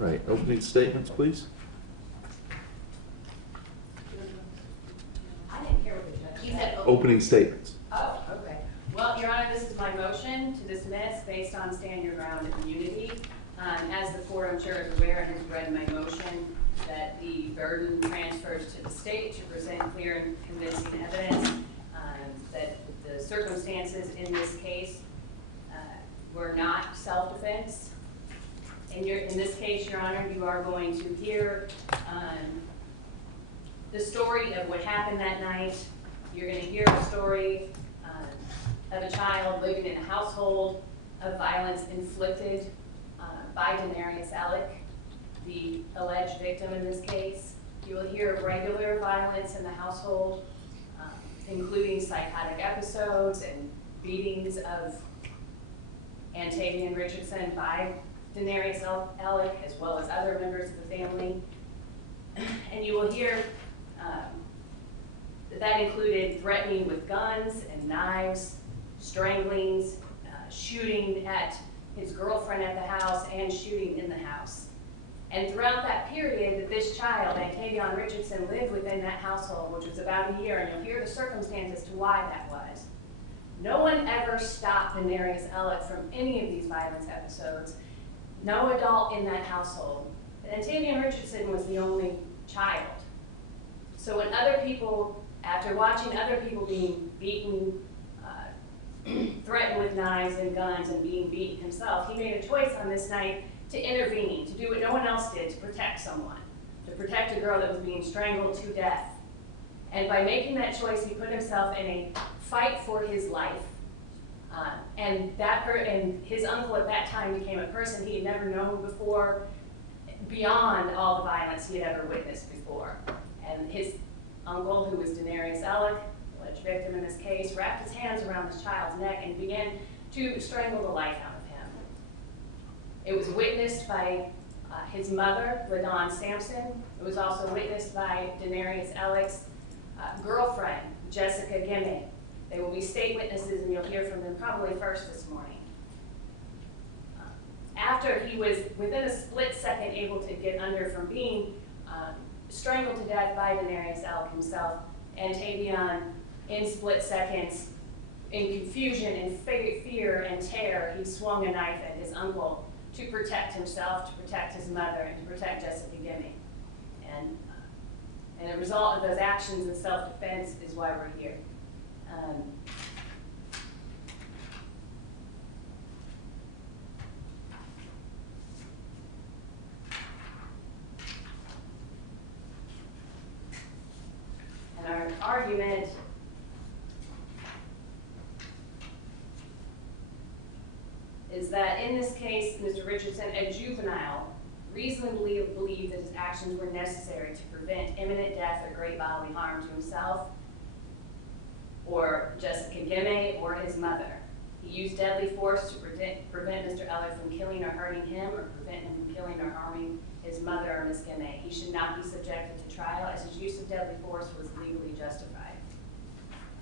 Right, opening statements, please. I didn't hear what the judge said. He said Opening statements. Oh, okay. Well, Your Honor, this is my motion to dismiss based on stand your ground immunity. As the court, I'm sure, is aware and has read my motion, that the burden transfers to the state to present clear and convincing evidence that the circumstances in this case were not self-defense. In this case, Your Honor, you are going to hear the story of what happened that night. You're going to hear the story of a child living in a household of violence inflicted by Denareus Ellick, the alleged victim in this case. You will hear regular violence in the household, including psychotic episodes and beatings of Antavian Richardson by Denareus Ellick, as well as other members of the family. And you will hear that included threatening with guns and knives, stranglings, shooting at his girlfriend at the house, and shooting in the house. And throughout that period that this child, Antavian Richardson, lived within that household, which was about a year, and you'll hear the circumstances to why that was. No one ever stopped Denareus Ellick from any of these violence episodes. No adult in that household. And Antavian Richardson was the only child. So when other people, after watching other people being beaten, threatened with knives and guns and being beaten himself, he made a choice on this night to intervene, to do what no one else did, to protect someone, to protect a girl that was being strangled to death. And by making that choice, he put himself in a fight for his life. And his uncle at that time became a person he had never known before, beyond all the violence he had ever witnessed before. And his uncle, who was Denareus Ellick, alleged victim in this case, wrapped his hands around this child's neck and began to strangle the life out of him. It was witnessed by his mother, LaDawn Sampson. It was also witnessed by Denareus Ellick's girlfriend, Jessica Gimme. They will be state witnesses, and you'll hear from them probably first this morning. After he was, within a split second, able to get under from being strangled to death by Denareus Ellick himself, Antavian, in split seconds, in confusion and fear and terror, he swung a knife at his uncle to protect himself, to protect his mother, and to protect Jessica Gimme. And a result of those actions in self-defense is why we're here. And our argument is that in this case, Mr. Richardson, a juvenile, reasonably believed that his actions were necessary to prevent imminent death or great bodily harm to himself, or Jessica Gimme, or his mother. He used deadly force to prevent Mr. Ellick from killing or hurting him, or prevent him from killing or harming his mother or Ms. Gimme. He should not be subjected to trial, as his use of deadly force was legally justified.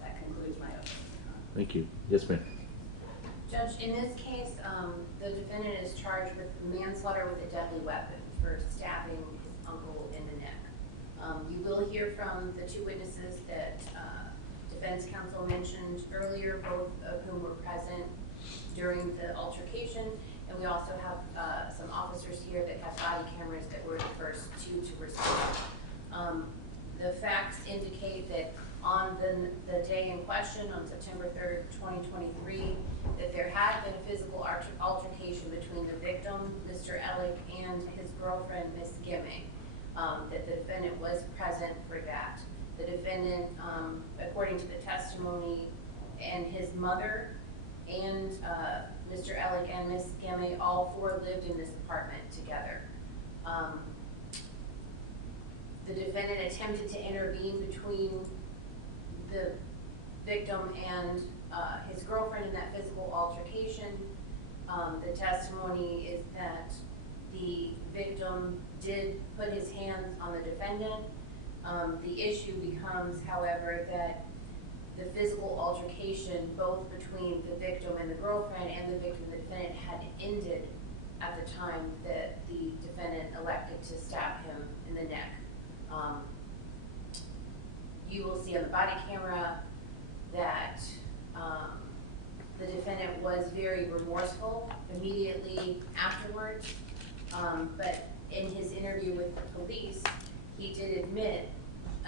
That concludes my opening. Thank you. Yes, ma'am. Judge, in this case, the defendant is charged with manslaughter with a deadly weapon for stabbing his uncle in the neck. You will hear from the two witnesses that defense counsel mentioned earlier, both of whom were present during the altercation, and we also have some officers here that have body cameras that were the first two to respond. The facts indicate that on the day in question, on September 3rd, 2023, that there had been a physical altercation between the victim, Mr. Ellick, and his girlfriend, Ms. Gimme, that the defendant was present for that. The defendant, according to the testimony, and his mother and Mr. Ellick and Ms. Gimme, all four lived in this apartment together. The defendant attempted to intervene between the victim and his girlfriend in that physical altercation. The testimony is that the victim did put his hands on the defendant. The issue becomes, however, that the physical altercation, both between the victim and the girlfriend and the victim and the defendant, had ended at the time that the defendant elected to stab him in the neck. You will see on the body camera that the defendant was very remorseful immediately afterwards, but in his interview with the police, he did admit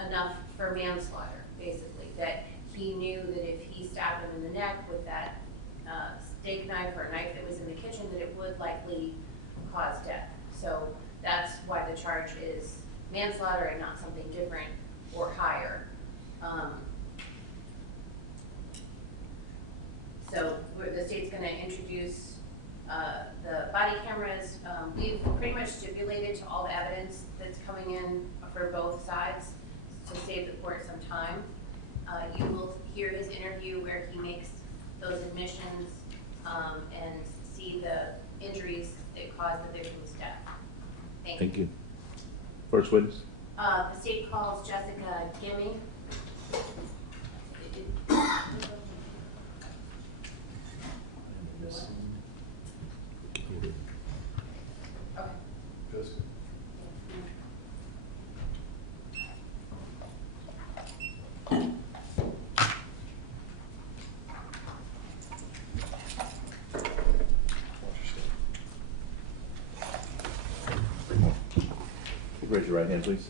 enough for manslaughter, basically, that he knew that if he stabbed him in the neck with that steak knife or a knife that was in the kitchen, that it would likely cause death. So that's why the charge is manslaughter and not something different or higher. So the state's going to introduce the body cameras. We've pretty much stipulated to all the evidence that's coming in for both sides to save the court some time. You will hear his interview where he makes those admissions and see the injuries that caused the victim's death. Thank you. First witness. The state calls Jessica Gimme. Okay. Jessica. Raise your right hand, please.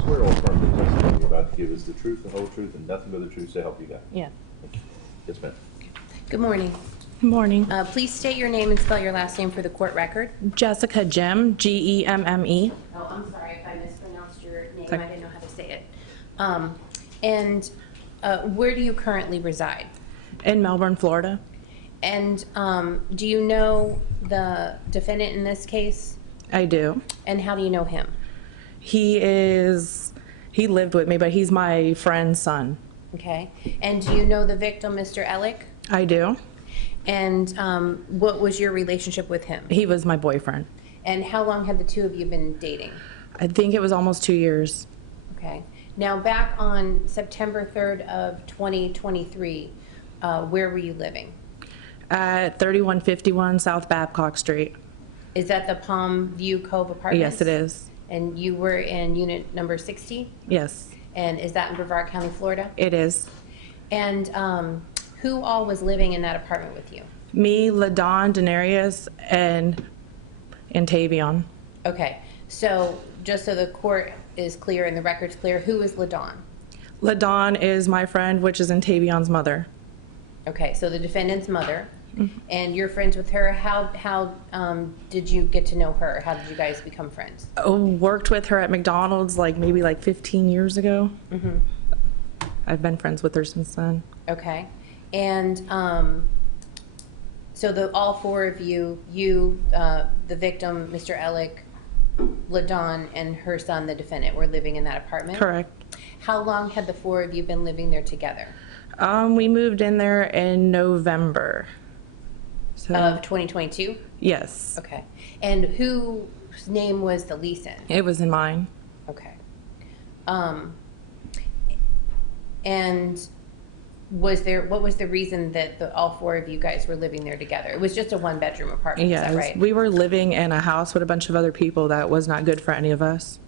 Swear or affirm that the testimony you're about to give is the truth, the whole truth, and nothing but the truth, so help you God. Yeah. Thank you. Yes, ma'am. Good morning. Good morning. Please state your name and spell your last name for the court record. Jessica Gemme, Gemme. Oh, I'm sorry if I mispronounced your name. Okay. I didn't know how to say it. Where do you currently reside? In Melbourne, Florida. And do you know the defendant in this case? I do. And how do you know him? He lived with me, but he's my friend's son. Okay. And do you know the victim, Mr. Ellick? I do. And what was your relationship with him? He was my boyfriend. And how long had the two of you been dating? I think it was almost 2 years. Okay. Now, back on September 3rd of 2023, where were you living? At 3151 South Babcock Street. Is that the Palm View Cove Apartments? Yes, it is. And you were in unit number 60? Yes, And is that in Brevard County, Florida? it is. And who all was living in that apartment with you? Me, LaDon, Denareus, and Tavion. Okay. So just so the court is clear and the record's clear, who is LaDon? LaDon is my friend, which is in Tavion's mother. Okay, so the defendant's mother. And you're friends with her. How did you get to know her? How did you guys become friends? Worked with her at McDonald's maybe 15 years ago. I've been friends with her since then. Okay. And so all four of you, the victim, Mr. Ellick, LaDon, and her son, the defendant, were living in that apartment? Correct. How long had the four of you been living there together? We moved in there in November. So, Of 2022? yes, Okay. And whose name was the lease in? it was in mine. Okay. And what was the reason that all four of you guys were living there together? It was just a one-bedroom apartment, is that Yes, right? we were living in a house with a bunch of other people that was not good for any of us.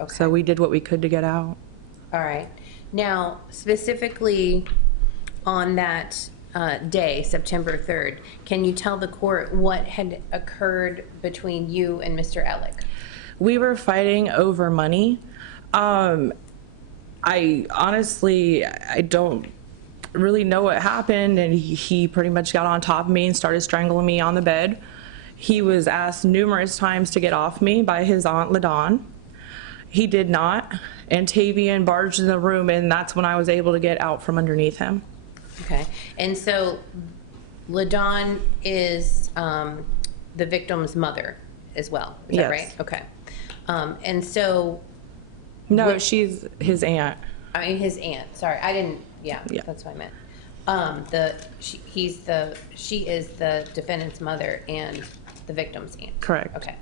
Okay. So we did what we could to get out. All right. Now, specifically on that day, September 3rd, can you tell the court what had occurred between you and Mr. Ellick? We were fighting over money. I honestly, I don't really know what happened, and he pretty much got on top of me and started strangling me on the bed. He was asked numerous times to get off me by his aunt LaDon. He did not, and Tavion barged in the room, and that's when I was able to get out from underneath him. Okay. And so LaDon is the victim's mother as well, is that Yes. right? Okay. And so, No, she's his aunt. I mean, his aunt, sorry, I didn't, yeah, Yeah. that's what I meant. She is the defendant's mother and the victim's aunt. Correct. Okay.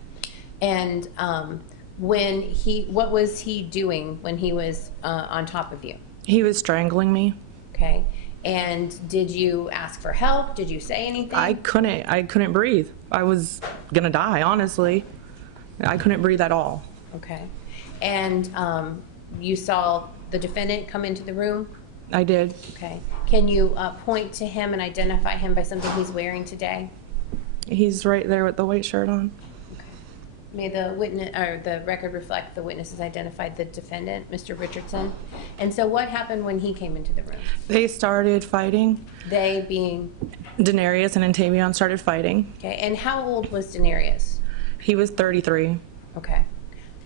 And what was he doing when he was on top of you? He was strangling me. Okay. And did you ask for help? Did you say anything? I couldn't breathe. I was gonna die, honestly. I couldn't breathe at all. Okay. And you saw the defendant come into the room? I did. Okay. Can you point to him and identify him by something he's wearing today? He's right there with the white shirt on. May the witness, or the record reflect the witnesses identified the defendant, Mr. Richardson. And so what happened when he came into the room? They started fighting. They being? Denareus and Antavion started fighting. Okay, and how old was Denareus? He was 33. Okay.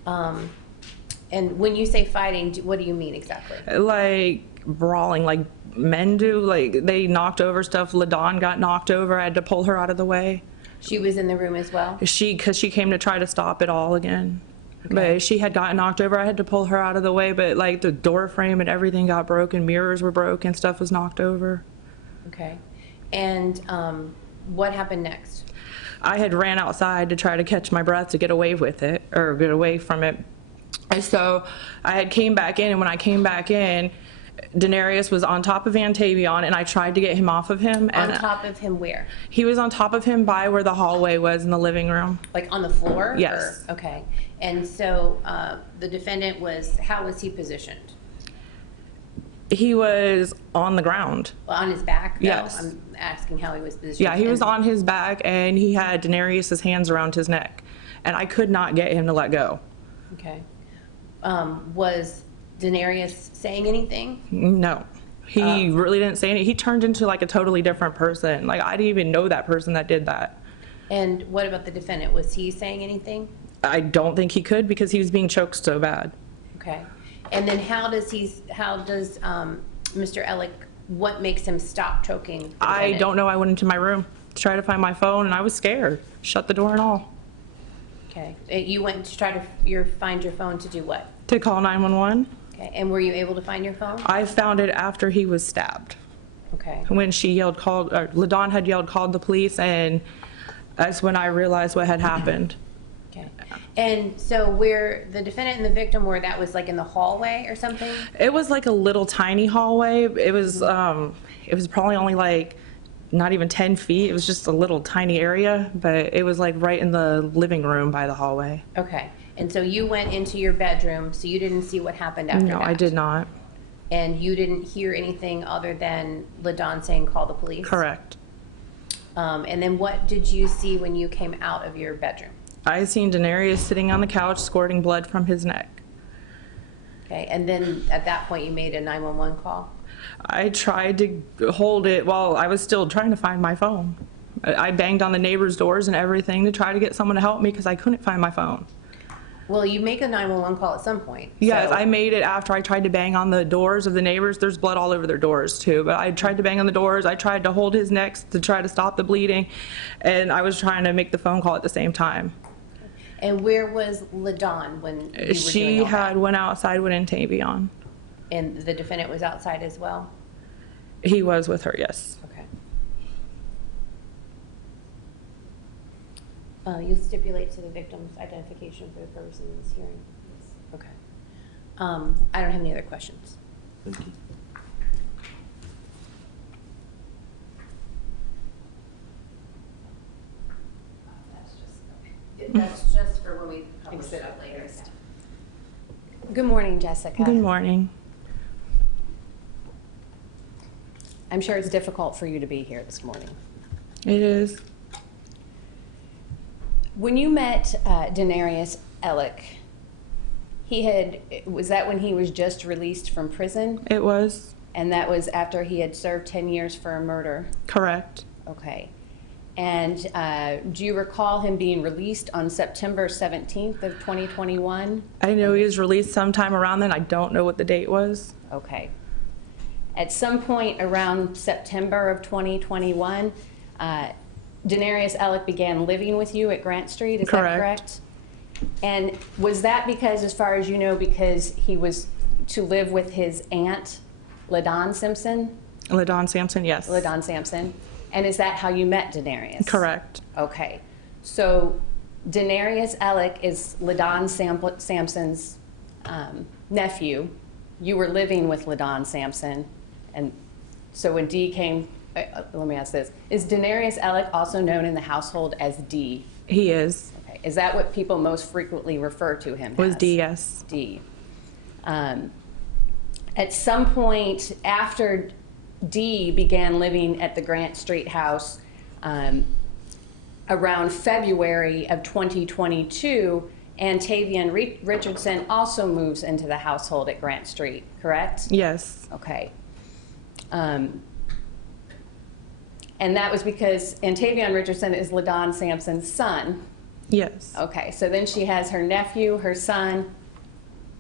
And when you say fighting, what do you mean exactly? Like brawling, like men do. Like they knocked over stuff. LaDawn got knocked over. I had to pull her out of the way. She was in the room as well? Because she came to try to stop it all again. Okay. But she had gotten knocked over. I had to pull her out of the way, but like the door frame and everything got broken. Mirrors were broken. Stuff was knocked over. Okay. And what happened next? I had ran outside to try to catch my breath to get away with it, or get away from it. And so I had came back in, and when I came back in, Denareus was on top of Antavion, and I tried to get him off of him. On And top of him where? he was on top of him by where the hallway was in the living room. Like on the floor? Yes. Or, okay. And so the defendant was, how was he positioned? He was on the ground. Well, on his back? No, Yes. I'm asking how he was positioned. Yeah, he was And- on his back, and he had Denareus's hands around his neck, and I could not get him to let go. Okay. Was Denareus saying anything? No, he really didn't say anything. He turned into like a totally different person. Like I didn't even know that person that did that. And what about the defendant? Was he saying anything? I don't think he could because he was being choked so bad. Okay. And then how does Mr. Ellick, what makes him stop choking the I defendant? don't know. I went into my room to try to find my phone, and I was scared. Shut the door and all. Okay. You went to try to find your phone to do what? To call 911. Okay. And were you able to find your phone? I found it after he was stabbed. Okay. When she yelled, LaDawn had yelled, called the police, and that's when I realized what had happened. Okay. And so where the defendant and the victim were, that was like in the hallway or something? It was like a little tiny hallway. It was probably only like not even 10 feet. It was just a little tiny area, but it was like right in the living room by the hallway. Okay. And so you went into your bedroom, so you didn't see what happened after that? No, I did not. And you didn't hear anything other than LaDawn saying call the police? Correct. And then what did you see when you came out of your bedroom? I seen Denareus sitting on the couch squirting blood from his neck. Okay, and then at that point you made a 911 call? I tried to hold it while I was still trying to find my phone. I banged on the neighbors' doors and everything to try to get someone to help me because I couldn't find my phone. Well, you make a 911 call at some point. Yes, so- I made it after I tried to bang on the doors of the neighbors. There's blood all over their doors too, but I tried to bang on the doors. I tried to hold his neck to try to stop the bleeding, and I was trying to make the phone call at the same time. And where was LaDawn when you were doing She all had went outside with Antavion. that? And the defendant was outside as well? He was with her, yes. Okay. You'll stipulate to the victim's identification for the purpose of this hearing? Okay. I don't have any other questions. Thank you. That's just for when we publish it up later. Good morning, Jessica. Good morning. I'm sure it's difficult for you to be here this morning. It is. When you met Denareus Ellick, was that when he was just released from prison? It was. And that was after he had served 10 years for a murder? Correct. Okay. And do you recall him being released on September 17th of 2021? I know he was released sometime around then. I don't know what the date was. Okay. At some point around September of 2021, Denareus Ellick began living with you at Grant Street, is that correct? And was that because, as far as you know, because he was to live with his aunt, LaDawn Simpson? LaDawn Sampson, yes. LaDawn Sampson. And is that how you met Denareus? Correct. Okay. So Denareus Ellick is LaDawn Sampson's nephew. You were living with LaDawn Sampson, and So when D came, let me ask this, is Denareus Ellick also known in the household as D? He is. Okay. Is that what people most frequently refer to him Was as? D, yes. D. At some point after D began living at the Grant Street house, around February of 2022, Antavian Richardson also moves into the household at Grant Street, correct? Yes. Okay. And that was because Antavian Richardson is LaDon Sampson's son. Yes. Okay, so then she has her nephew, her son,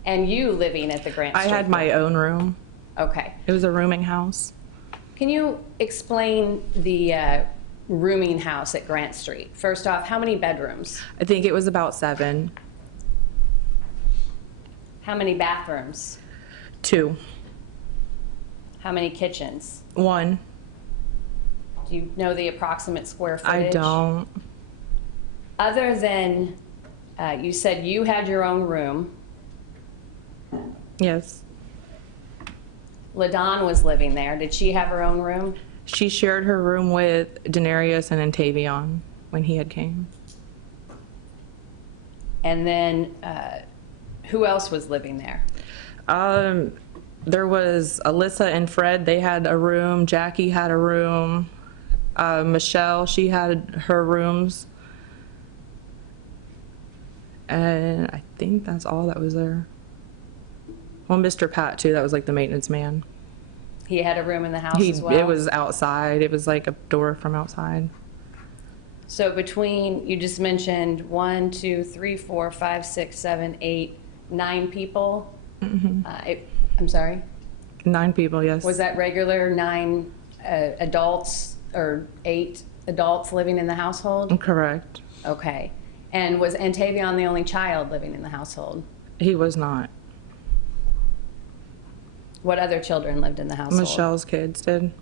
and you living at the Grant I Street. had my own room. Okay. It was a rooming house. Can you explain the rooming house at Grant Street? First off, how many bedrooms? I think it was about 7. How many bathrooms? 2. How many kitchens? 1. Do you know the approximate square I footage? don't. Other than, you said you had your own room. Yes. LaDon was living there. Did she have her own room? She shared her room with Denareus and Antavian when he had came. And then, who else was living there? There was Alyssa and Fred. They had a room. Jackie had a room. Michelle, she had her rooms. And I think that's all that was there. Well, Mr. Pat, too. That was like the maintenance man. He had a room in the house as well? It was outside. It was like a door from outside. So between, you just mentioned 1, 2, 3, 4, 5, 6, 7, 8, 9 people? I'm sorry? 9 people, yes. Was that regular 9 adults or 8 adults living in the household? Correct. Okay. And was Antavian the only child living in the household? He was not. What other children lived in the household? Michelle's kids did.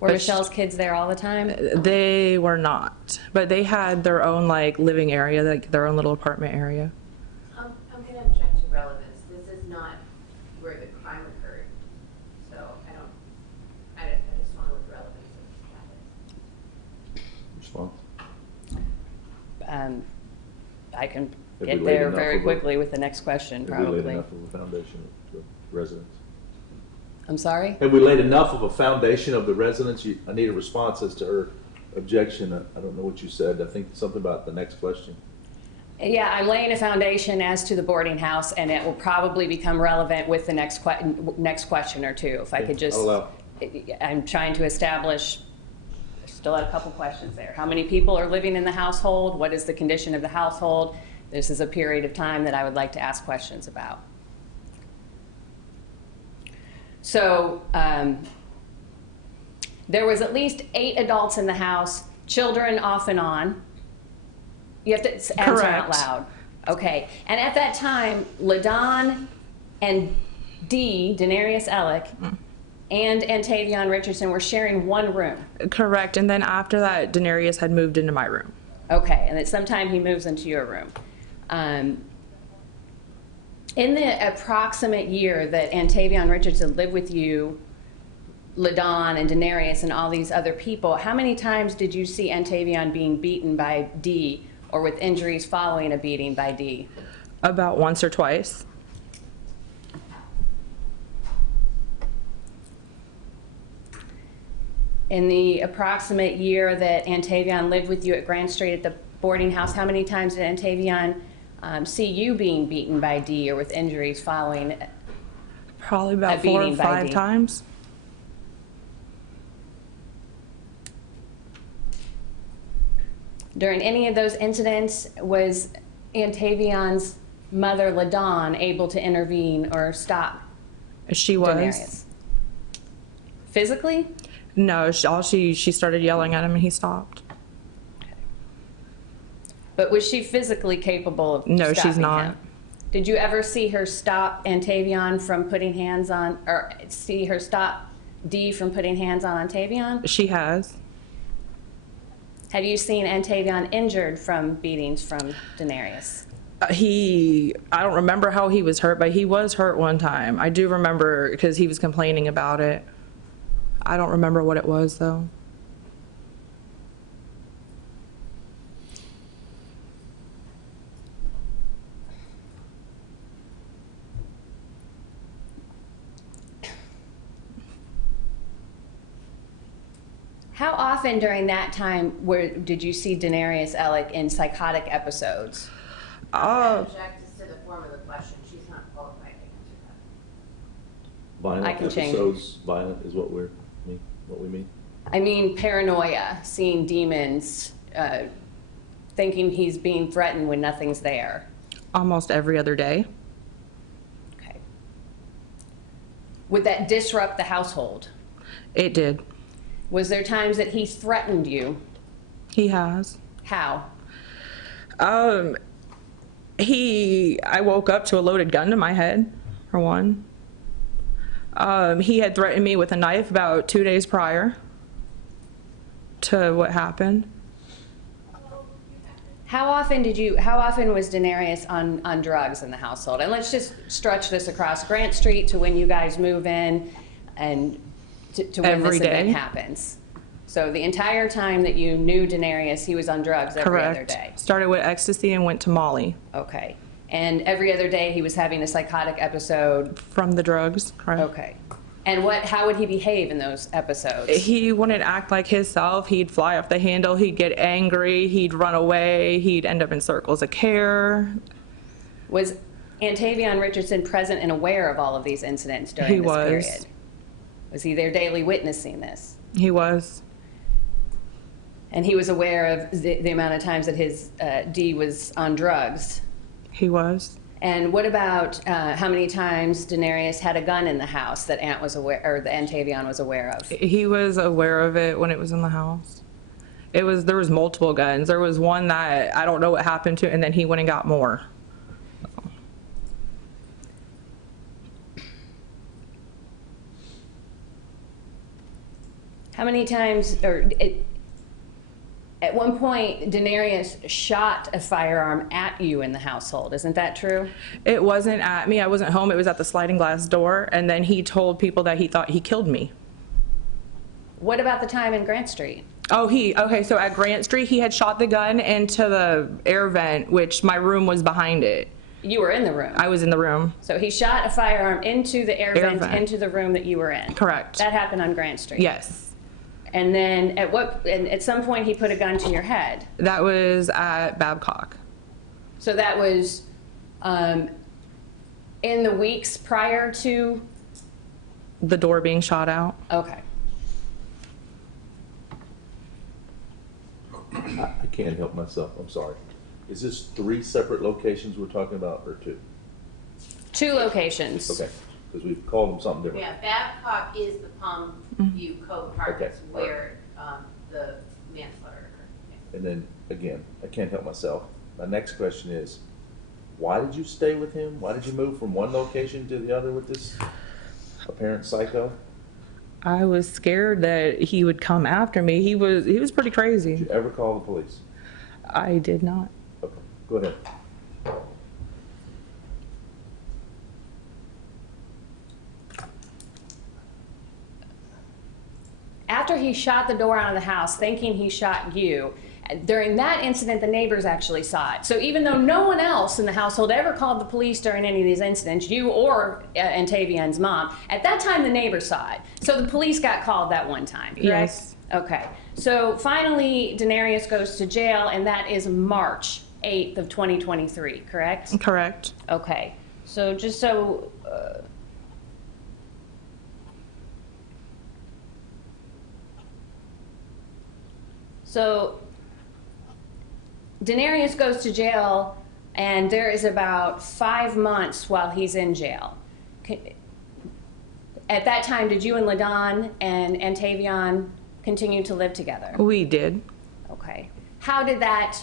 Were but Michelle's kids there all the time? They were not, but they had their own like living area, like their own little apartment area. I'm going to object to relevance. This is not where the crime occurred. So I just don't know what the relevance of that is. Response? I can Have get we laid there enough very of a- quickly with the next question, Have we laid probably. enough of a foundation of the residents? I'm sorry? Have we laid enough of a foundation of the residents? I need a response as to her objection. I don't know what you said. I think something about the next question. Yeah, I'm laying a foundation as to the boarding house, and it will probably become relevant with the next question or two. If I could just, I'll allow. I'm trying to establish, still had a couple questions there. How many people are living in the household? What is the condition of the household? This is a period of time that I would like to ask questions about. So there was at least 8 adults in the house, children off and on. You have to answer out Correct. loud. Okay. And at that time, LaDon and Denareus Ellick, and Antavian Richardson were sharing one room. Correct. And then after that, Denareus had moved into my room. Okay, and at some time he moves into your room. In the approximate year that Antavian Richardson lived with you, LaDon and Denareus and all these other people, how many times did you see Antavian being beaten by D or with injuries following a beating by D? About once or twice. In the approximate year that Antavian lived with you at Grand Street at the boarding house, how many times did Antavian see you being beaten by D or with injuries following? Probably A about 4 or beating by 5 D. times. During any of those incidents, was Antavian's mother, LaDon, able to intervene or stop She was. Denareus? Physically? No, she started yelling at him and he stopped. But was she physically capable of No, she's stopping not. him? Did you ever see her stop Antavian from putting hands on, or see her stop D from putting hands on Antavian? She has. Have you seen Antavian injured from beatings from Denareus? I don't remember how he was hurt, but he was hurt one time. I do remember because he was complaining about it. I don't remember what it was, though. How often during that time did you see Denareus Ellick in psychotic episodes? Object is to the form of the question. She's not qualified to answer that. Violent I can change. episodes, violent is what we mean. I mean paranoia, seeing demons, thinking he's being threatened when nothing's there. Almost every other day. Okay. Would that disrupt the household? It did. Was there times that he threatened you? He has. How? I woke up to a loaded gun to my head, for one. He had threatened me with a knife about 2 days prior to what happened. How often was Denareus on drugs in the household? And let's just stretch this across Grant Street to when you guys move in and to when Every this event day. happens. So the entire time that you knew Denareus, he was on drugs every other day. Started with ecstasy and went to Molly. Okay. And every other day he was having a psychotic episode. From the drugs, correct. Okay. And how would he behave in those episodes? He wouldn't act like himself. He'd fly off the handle. He'd get angry. He'd run away. He'd end up in circles of care. Was Antavion Richardson present and aware of all of these incidents during He this was. period? Was he there daily witnessing this? He was. And he was aware of the amount of times that his D was on drugs? He was. And what about how many times Denareus had a gun in the house that Ant was aware, or the Antavion was aware of? He was aware of it when it was in the house. There was multiple guns. There was one that I don't know what happened to, and then he went and got more. How many times, at one point, Denareus shot a firearm at you in the household. Isn't that true? It wasn't at me. I wasn't home. It was at the sliding glass door, and then he told people that he thought he killed me. What about the time in Grant Street? Okay, so at Grant Street, he had shot the gun into the air vent, which my room was behind it. You were in the room. I was in the room. So he shot a firearm into the air vent, into the room that you were in. Correct. That happened on Grant Street. Yes. And then at some point he put a gun to your head. That was at Babcock. So that was in the weeks prior to? The door being shot out. Okay. I can't help myself, I'm sorry. Is this 3 separate locations we're talking about, or 2? 2 locations. Okay, because we've called them something different. Yeah, Babcock is the Palm View Co-Apartments Okay. where the manslaughter occurred. And then, again, I can't help myself. My next question is, why did you stay with him? Why did you move from one location to the other with this apparent psycho? I was scared that he would come after me. He was pretty crazy. Did you ever call the police? I did not. Okay, go ahead. After he shot the door out of the house, thinking he shot you, during that incident, the neighbors actually saw it. So even though no one else in the household ever called the police during any of these incidents, you or Antavion's mom, at that time the neighbors saw it. So the police got called that one time, correct? Yes. Okay. So finally, Denareus goes to jail, and that is March 8th of 2023, correct? Correct. Okay. So just so... So Denareus goes to jail, and there is about 5 months while he's in jail. At that time, did you and LaDon and Antavion continue to live together? We did. Okay. How did that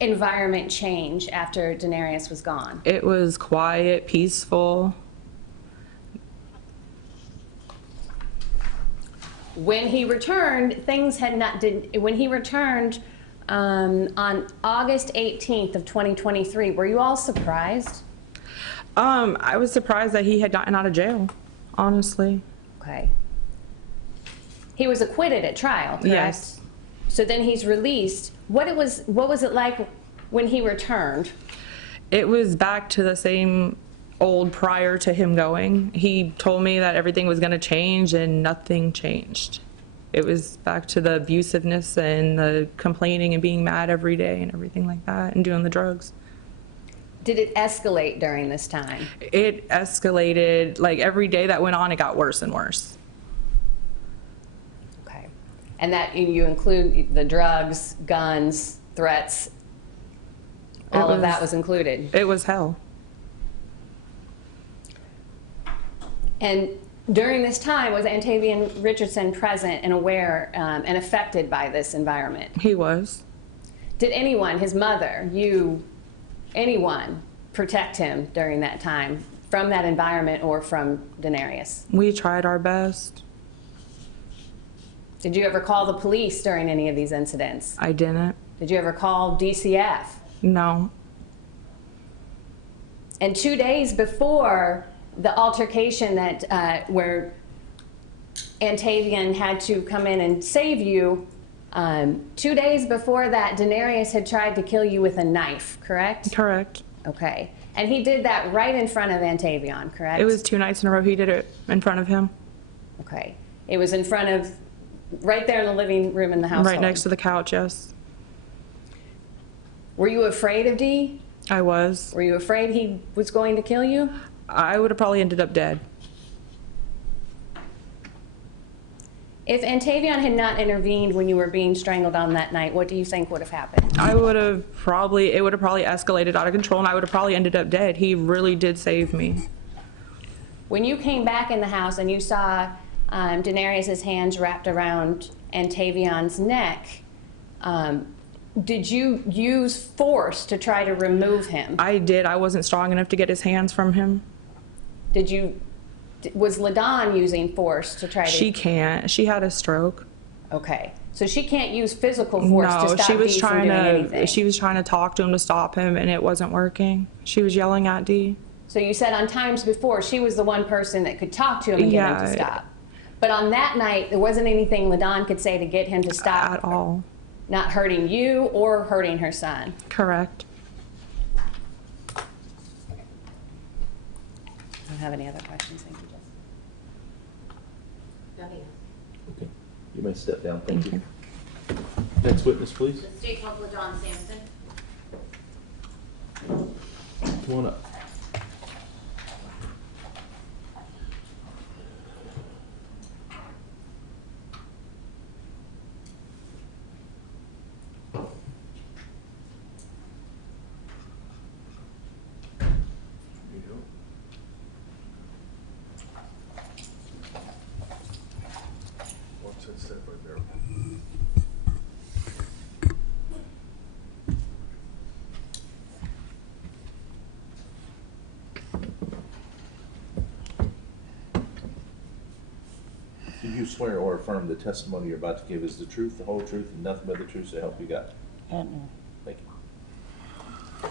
environment change after Denareus was gone? It was quiet, peaceful. When he returned, things had not, when he returned on August 18th of 2023, were you all surprised? I was surprised that he had gotten out of jail, honestly. Okay. He was acquitted at trial, correct? Yes. So then he's released. What was it like when he returned? It was back to the same old prior to him going. He told me that everything was going to change, and nothing changed. It was back to the abusiveness and the complaining and being mad every day and everything like that, and doing the drugs. Did it escalate during this time? It escalated. Like, every day that went on, it got worse and worse. Okay. And that you include the drugs, guns, threats, all of that was included? It was hell. And during this time, was Antavian Richardson present and aware and affected by this environment? He was. Did anyone, his mother, you, anyone, protect him during that time from that environment or from Denareus? We tried our best. Did you ever call the police during any of these incidents? I didn't. Did you ever call DCF? No. And 2 days before the altercation that where Antavian had to come in and save you, 2 days before that, Denareus had tried to kill you with a knife, correct? Correct. Okay. And he did that right in front of Antavian, correct? It was 2 nights in a row he did it in front of him. Okay. It was in front of, right there in the living room in the household? Right next to the couch, yes. Were you afraid of D? I was. Were you afraid he was going to kill you? I would have probably ended up dead. If Antavian had not intervened when you were being strangled on that night, what do you think would have happened? It would have probably escalated out of control, and I would have probably ended up dead. He really did save me. When you came back in the house and you saw Denareus' hands wrapped around Antavian's neck, did you use force to try to remove him? I did. I wasn't strong enough to get his hands from him. Was LaDawn using force to try to? She can't. She had a stroke. Okay. So she can't use physical force to stop she was Dee from trying doing anything? She was trying to talk to him to stop him, and it wasn't working. She was yelling at Dee. So you said on times before, she was the one person that could talk to him and get him to stop. But on that night, there wasn't anything LaDawn could say to get him to stop? At all. Not hurting you or hurting her son? Correct. I don't have any other questions. Thank you, Jessica. Nothing else. Okay, you may step down, thank you. Next witness, please. The State Counsel John Sampson. Come on up. Watch that step right there. Do you swear or affirm the testimony you're about to give is the truth, the whole truth, and nothing but the truth, so help you God? Thank you.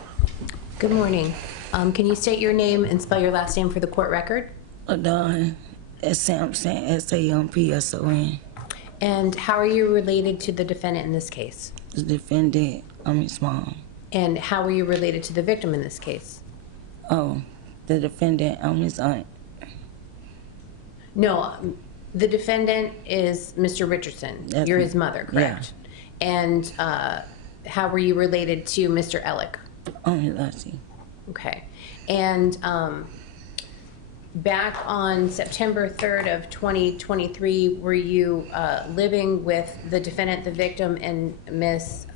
Good morning. Can you state your name and spell your last name for the court record? Adon S. Sampson, S-A-M-P-S-O-N. And how are you related to the defendant in this case? The defendant, I'm his mom. And how are you related to the victim in this case? Oh, the defendant, I'm his aunt. No, the defendant is Mr. Richardson. That's You're me. his mother, correct? Yeah. And how were you related to Mr. Ellick? I'm his auntie. Okay. And back on September 3rd of 2023, were you living with the defendant, the victim, and Miss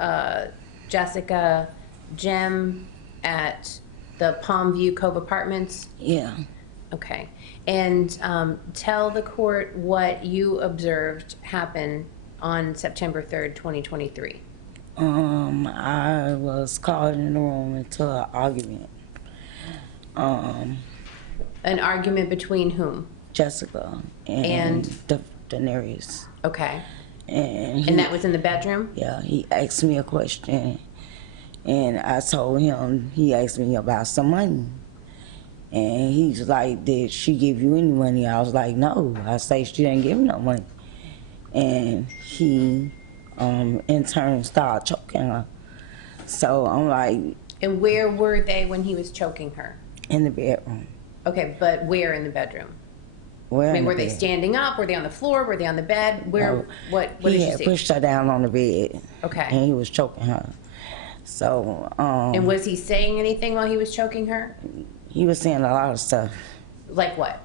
Jessica Gem at the Palmview Cove Apartments? Yeah. Okay. And tell the court what you observed happen on September 3rd, 2023. I was called in the room into an argument. An argument between whom? Jessica and Denareus. Okay. And that was in the bedroom? Yeah, he asked me a question, and I told him, he asked me about some money. And he's like, did she give you any money? I was like, no. I say she didn't give me no money. and he in turn started choking her. So I'm like, And where were they when he was choking her? in the bedroom. Okay, but where in the bedroom? Where I mean, in the were they bed? standing up? Were they on the floor? Were they on the bed? Where? No. What He did you had see? pushed her down on the bed. Okay. And he was choking her. So And was he saying anything while he was choking her? he was saying a lot of stuff. Like what?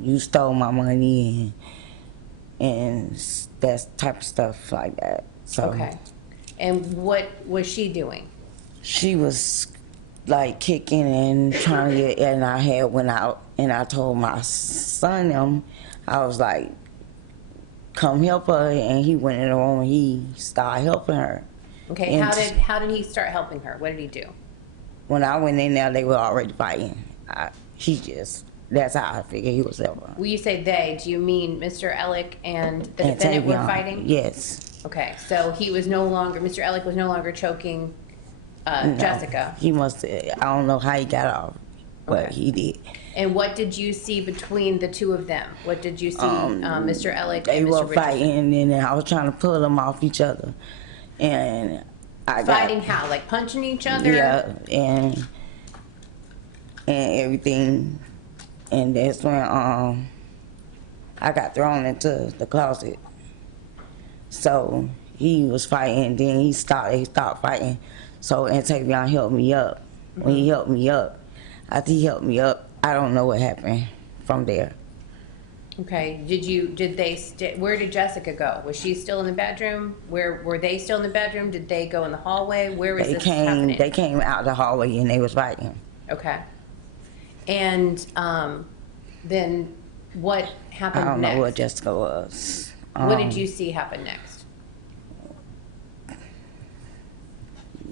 You stole my money and that type of stuff like that. So Okay. And what was she doing? she was like kicking and trying to get, and I had went out and I told my son I was like, come help her, and he went in the room and he started helping her. Okay. And How did he start helping her? What did he do? when I went in there, they were already fighting. That's how I figured he was helping her. When you say they, do you mean Mr. Ellick and the And defendant were Tavion, fighting? Yes. Okay. So he was no longer, Mr. Ellick was no longer choking No. Jessica. He must have, I don't know how he got off, but Okay. he did. And what did you see between the two of them? What did you see, Mr. Ellick They and were Mr. Richardson? fighting, and then I was trying to pull them off each other. And I Fighting got, how? Like punching each other? yeah, and everything. And that's when I got thrown into the closet. So he was fighting, then he stopped fighting. So Tavion helped me up. When he helped me up, after he helped me up, I don't know what happened from there. Okay. Where did Jessica go? Was she still in the bedroom? Where were they still in the bedroom? Did they go in the hallway? Where was this happening? They came out the hallway and they was fighting. Okay. And then what happened I don't next? know what Jessica was. What did you see happen next?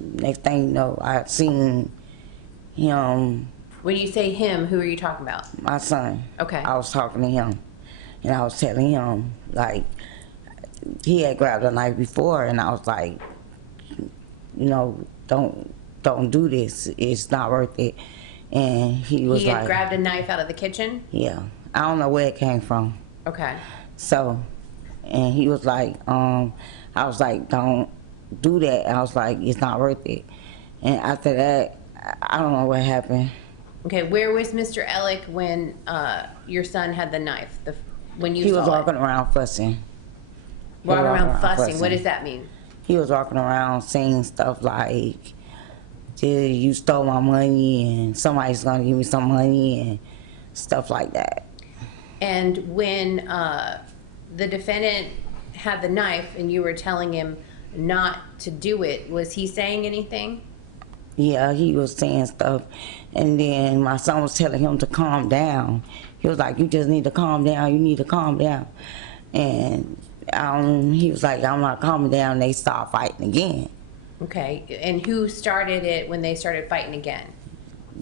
Next thing you know, I seen him, When you say him, who are you talking about? my son. Okay. I was talking to him, and I was telling him, like, he had grabbed a knife before, and I was like, don't do this. It's not worth it. And he was He had like, grabbed a knife out of the kitchen? yeah. I don't know where it came from. Okay. So, and he was like, I was like, don't do that. I was like, it's not worth it. And after that, I don't know what happened. Okay, where was Mr. Ellick when your son had the knife? When you He saw was walking it? around fussing. He Walking was around fussing. What does that mean? He was walking around saying stuff like, you stole my money and somebody's gonna give me some money and stuff like that. And when the defendant had the knife and you were telling him not to do it, was he saying anything? Yeah, he was saying stuff. And then my son was telling him to calm down. He was like, you just need to calm down. You need to calm down. And he was like, I'm not calming down. They start fighting again. Okay, and who started it when they started fighting again?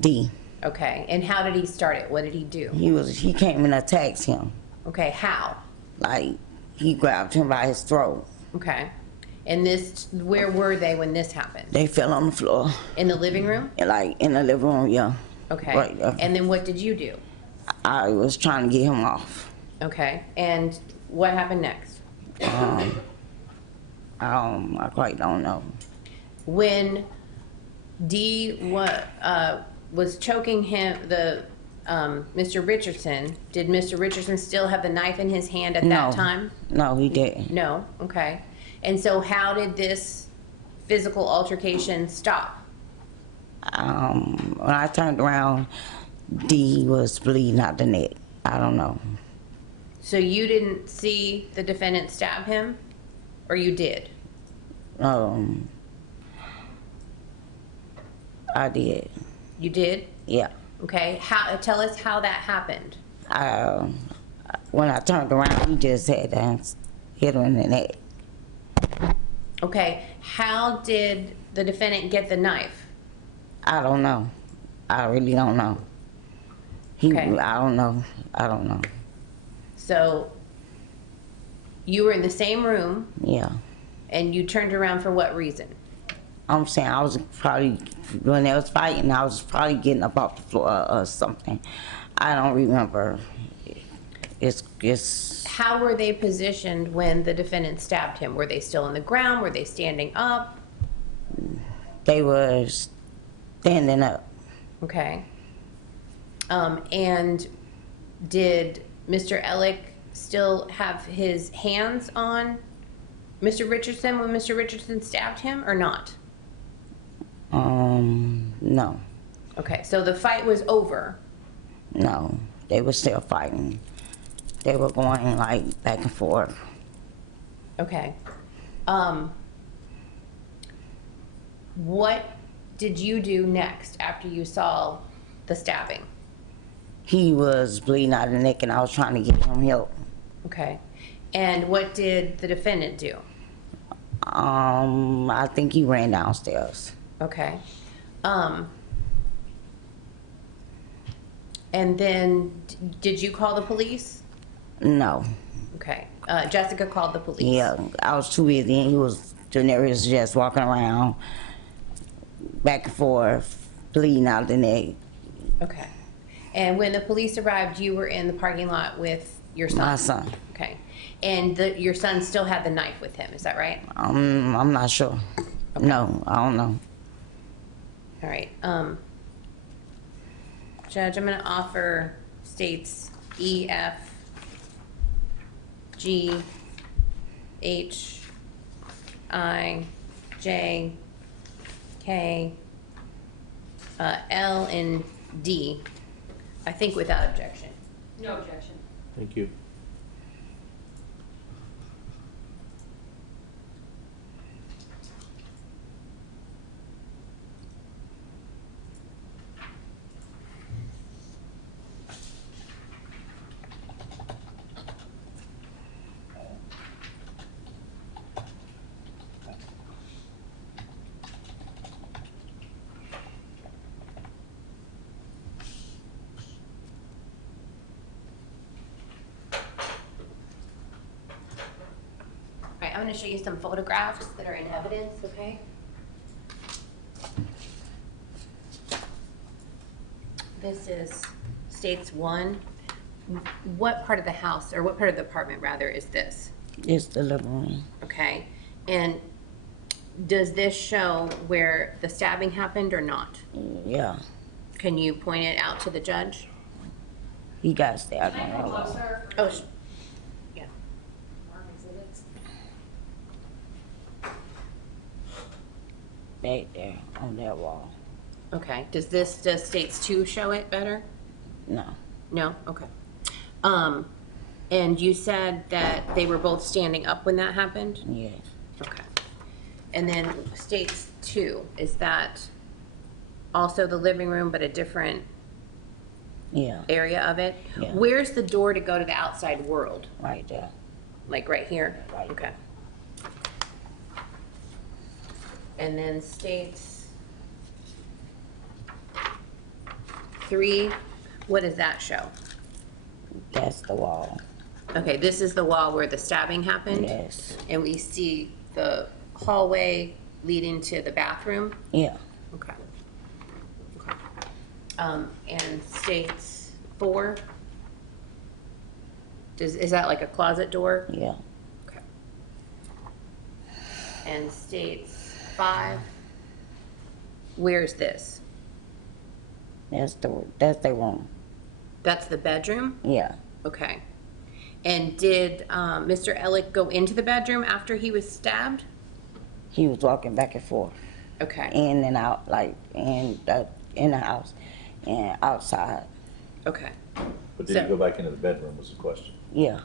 D. Okay, and how did he start it? What did he do? He came and attacked him. Okay, how? Like, he grabbed him by his throat. Okay, and where were they when this happened? They fell on the floor. In the living room? And like, in the living room, yeah. Okay, Right there. and then what did you do? I was trying to get him off. Okay, and what happened next? I quite don't know. When Dee was choking him, Mr. Richardson, did Mr. Richardson still have the knife in his hand at that time? No, he didn't. No, okay. And so how did this physical altercation stop? When I turned around, D was bleeding out the neck. I don't know. So you didn't see the defendant stab him? Or you did? I did. You did? Yeah. Okay, tell us how that happened. When I turned around, he just had to hit him in the neck. Okay, how did the defendant get the knife? I don't know. I really don't know. Okay. I don't know. I don't know. So you were in the same room Yeah. and you turned around for what reason? I'm saying I was probably, when they was fighting, I was probably getting up off the floor or something. I don't remember. It's How were they positioned when the defendant stabbed him? Were they still on the ground? Were they standing up? they were standing up. Okay. And did Mr. Ellick still have his hands on Mr. Richardson when Mr. Richardson stabbed him or not? No, Okay, so the fight was over. no, they were still fighting. They were going like back and forth. Okay. What did you do next after you saw the stabbing? He was bleeding out of the neck, and I was trying to get him help. Okay. And what did the defendant do? I think he ran downstairs. Okay. And then did you call the police? No. Okay. Jessica called the police. Yeah, I was too busy, and he was Denareus just walking around back and forth, bleeding out the neck. Okay. And when the police arrived, you were in the parking lot with your son? My son. Okay. And your son still had the knife with him, is that right? I'm not sure. No, I don't know. All right. Judge, I'm going to offer states E, F, G, H, I, J, K, L, and D, I think without objection. No objection. Thank you. All right, I'm going to show you some photographs that are in evidence, okay? This is states 1. What part of the house, or what part of the apartment, rather, is this? It's the living room. Okay, and does this show where the stabbing happened or not? Yeah, Can you point it out to the judge? he got stabbed Can I on come that wall. closer? Oh, yeah. Mark exhibits. Back there on that wall. Okay, does states 2 show it better? No, No? Okay. And you said that they were both standing up when that happened? yes, Okay. And then states 2, is that also the living room but a different yeah, area of it? Yeah. Where's the door to go to the outside world? right there. Like right here? Right. Okay. And then states 3, what does that show? That's the wall. Okay, this is the wall where the stabbing happened? Yes, And we see the hallway leading to the bathroom? yeah, Okay. Okay. And states 4? Is that like a closet door? yeah. Okay. And states 5? Where's this? That's the room. That's the bedroom? Yeah, Okay. And did Mr. Ellick go into the bedroom after he was stabbed? he was walking back and forth, Okay. in and out, like in the house and outside. Okay. But did So- you go back into the bedroom was the question? Yeah,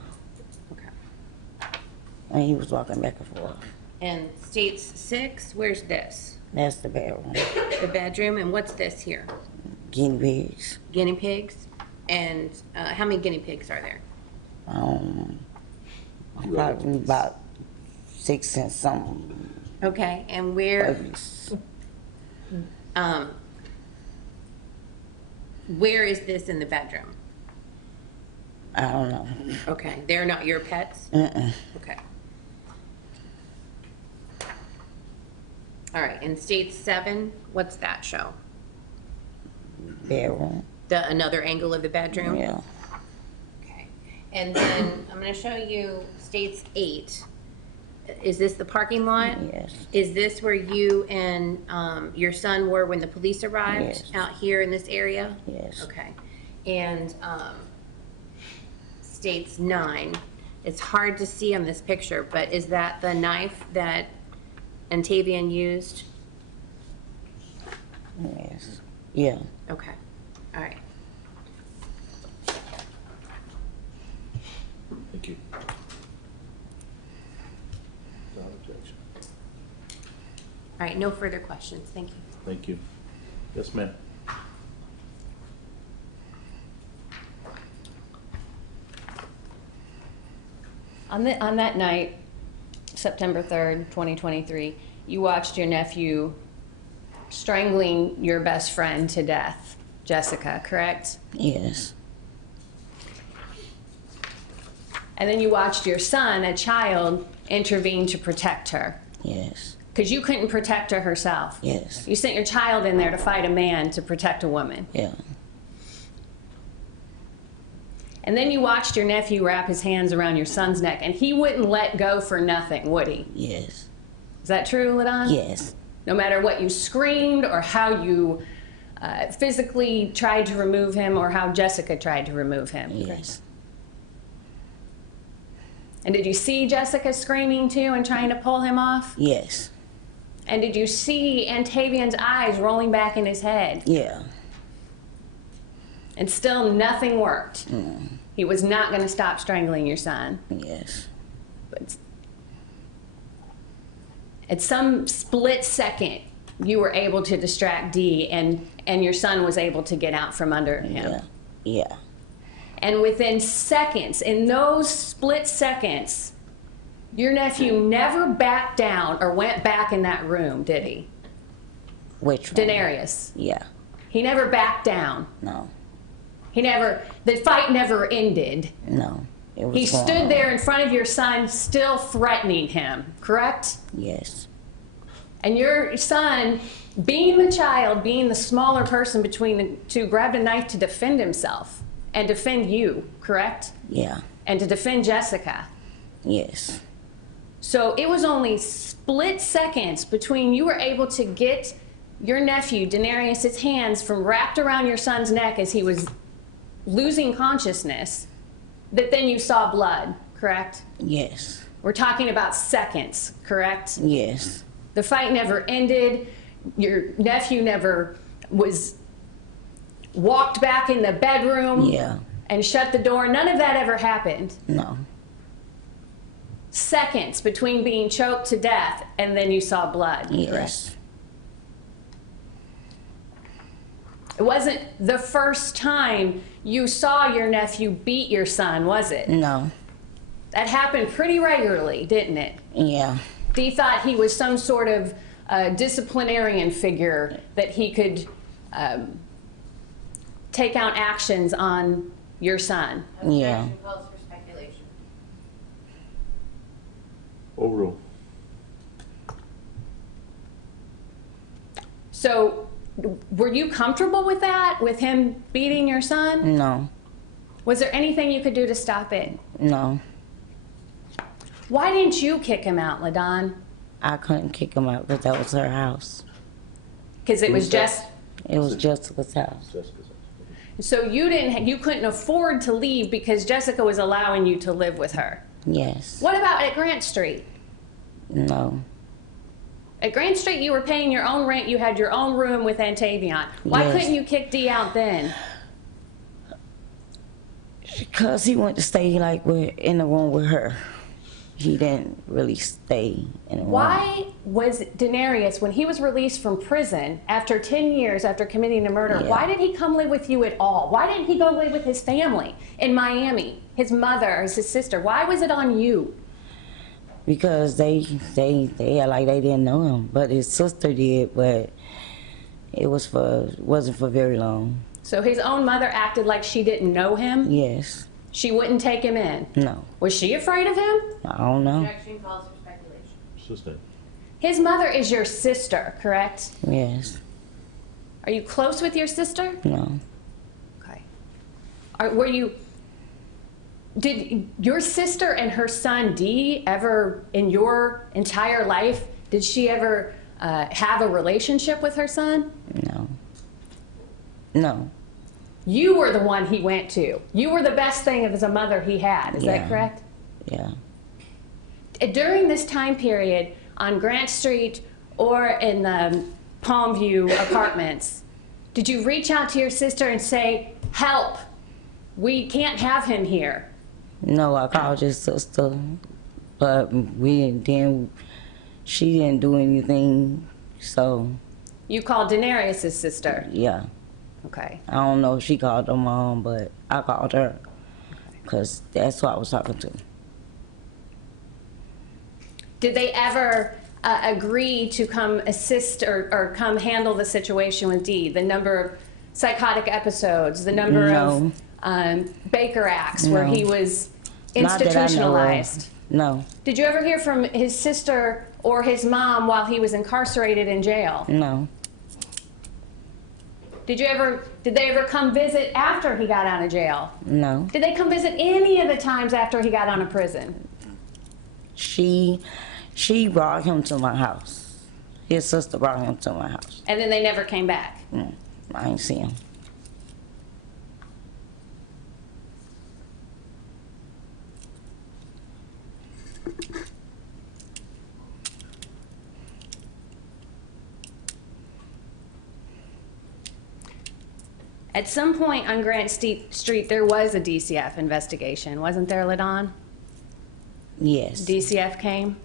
Okay. and he was walking back and forth. And states 6, where's this? That's the bedroom. The bedroom, and what's this here? Guinea pigs. Guinea pigs? And how many guinea pigs are there? Probably about 6 and something. Okay, and where, Babies. where is this in the bedroom? I don't know. Okay, they're not your pets? Okay. All right, and state 7, what's that show? Bedroom. Another angle of the bedroom? Yeah. Okay. And then I'm gonna show you states 8. Is this the parking lot? Yes. Is this where you and your son were when the police arrived? Yes. Out here in this area? Yes. Okay. And states 9. It's hard to see on this picture, but is that the knife that Antavian used? Yes. Yeah. Okay. All right. Thank you. Without objection. All right, no further questions. Thank you. Thank you. Yes, ma'am. On that night, September 3rd, 2023, you watched your nephew strangling your best friend to death, Jessica, correct? Yes. And then you watched your son, a child, intervene to protect her. Yes. Because you couldn't protect her herself. Yes. You sent your child in there to fight a man to protect a woman. Yeah. And then you watched your nephew wrap his hands around your son's neck, and he wouldn't let go for nothing, would he? Yes. Is that true, LaDon? Yes. No matter what you screamed or how you physically tried to remove him or how Jessica tried to remove him. Yes. And did you see Jessica screaming too and trying to pull him off? Yes. And did you see Antavian's eyes rolling back in his head? Yeah. And still nothing worked. Mm. He was not going to stop strangling your son. Yes. But at some split second, you were able to distract Dee, and your son was able to get out from under him. Yeah. Yeah. And within seconds, in those split seconds, your nephew never backed down or went back in that room, did he? Which one? Denareus. Yeah. He never backed down. No. The fight never ended. No. It was He going stood on. there in front of your son, still threatening him, correct? Yes. And your son, being the child, being the smaller person between the two, grabbed a knife to defend himself and defend you, correct? Yeah. And to defend Jessica. Yes. So it was only split seconds between you were able to get your nephew, Denareus' hands from wrapped around your son's neck as he was losing consciousness, that then you saw blood, correct? Yes. We're talking about seconds, correct? Yes. The fight never ended. Your nephew never walked back in the bedroom Yeah. and shut the door. None of that ever happened. No. Seconds between being choked to death and then you saw blood, correct? Yes. It wasn't the first time you saw your nephew beat your son, was it? No. That happened pretty regularly, didn't it? Yeah. Dee thought he was some sort of disciplinarian figure that he could take out actions on your son. Yeah. Objection calls for speculation. Overrule. So were you comfortable with that, with him beating your son? No. Was there anything you could do to stop it? No. Why didn't you kick him out, LaDon? I couldn't kick him out because that was her house. Because it was Who's that? just, It was Jessica's house. Jessica's. so you couldn't afford to leave because Jessica was allowing you to live with her. Yes. What about at Grant Street? No. At Grant Street, you were paying your own rent. You had your own room with Antavian. Why Yes. couldn't you kick Dee out then? Because he wanted to stay in the room with her. He didn't really stay in the room. Why was Denareus, when he was released from prison after 10 years after committing a murder, Yeah. why did he come live with you at all? Why didn't he go live with his family in Miami? His mother, his sister. Why was it on you? Because they act like they didn't know him, but his sister did. But it wasn't for very long. So his own mother acted like she didn't know him? Yes. She wouldn't take him in? No. Was she afraid of him? I don't know. Objection calls for speculation. Sister. His mother is your sister, correct? Yes. Are you close with your sister? No. Okay. Were you, Did your sister and her son Dee ever, in your entire life, did she ever have a relationship with her son? No. No. You were the one he went to. You were the best thing as a mother he had. Is that correct? Yeah. During this time period on Grant Street or in the Palmview apartments, did you reach out to your sister and say, help, we can't have him here? No, I called his sister, but she didn't do anything, so. You called Denareus' sister? Yeah. Okay. I don't know if she called her mom, but I called her, because that's who I was talking to. Did they ever agree to come assist or come handle the situation with Dee? The number of psychotic episodes, the number of Baker Acts where he was institutionalized? No. Did you ever hear from his sister or his mom while he was incarcerated in jail? No. Did they ever come visit after he got out of jail? No. Did they come visit any of the times after he got out of prison? She brought him to my house. His sister brought him to my house. And then they never came back? I ain't see him. At some point on Grant Street, there was a DCF investigation, wasn't there, LaDon? Yes. DCF came?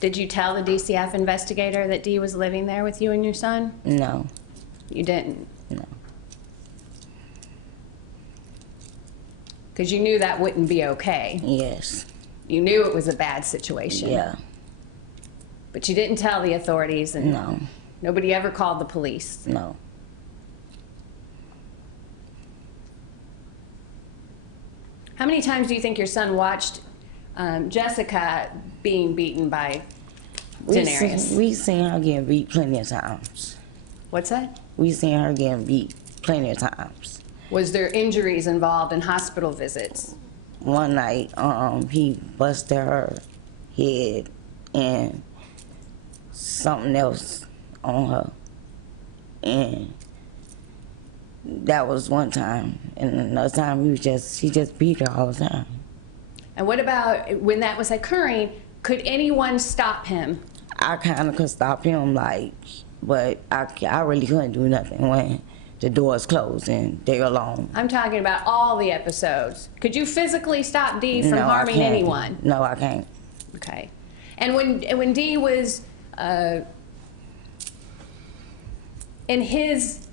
Did you tell the DCF investigator that Dee was living there with you and your son? No. You didn't? No. Because you knew that wouldn't be okay. Yes. You knew it was a bad situation. Yeah. But you didn't tell the authorities, and No. nobody ever called the police. No. How many times do you think your son watched Jessica being beaten by Denareus? We seen her getting beat plenty of times. What's that? We seen her getting beat plenty of times. Was there injuries involved in hospital visits? One night, he busted her head and something else on her. And that was one time. And another time, she just beat her all the time. And what about when that was occurring, could anyone stop him? I kind of could stop him, but I really couldn't do nothing when the doors closed and they're alone. I'm talking about all the episodes. Could you physically stop Dee from No, I harming can't. anyone? No, I can't. Okay. And when Dee was in his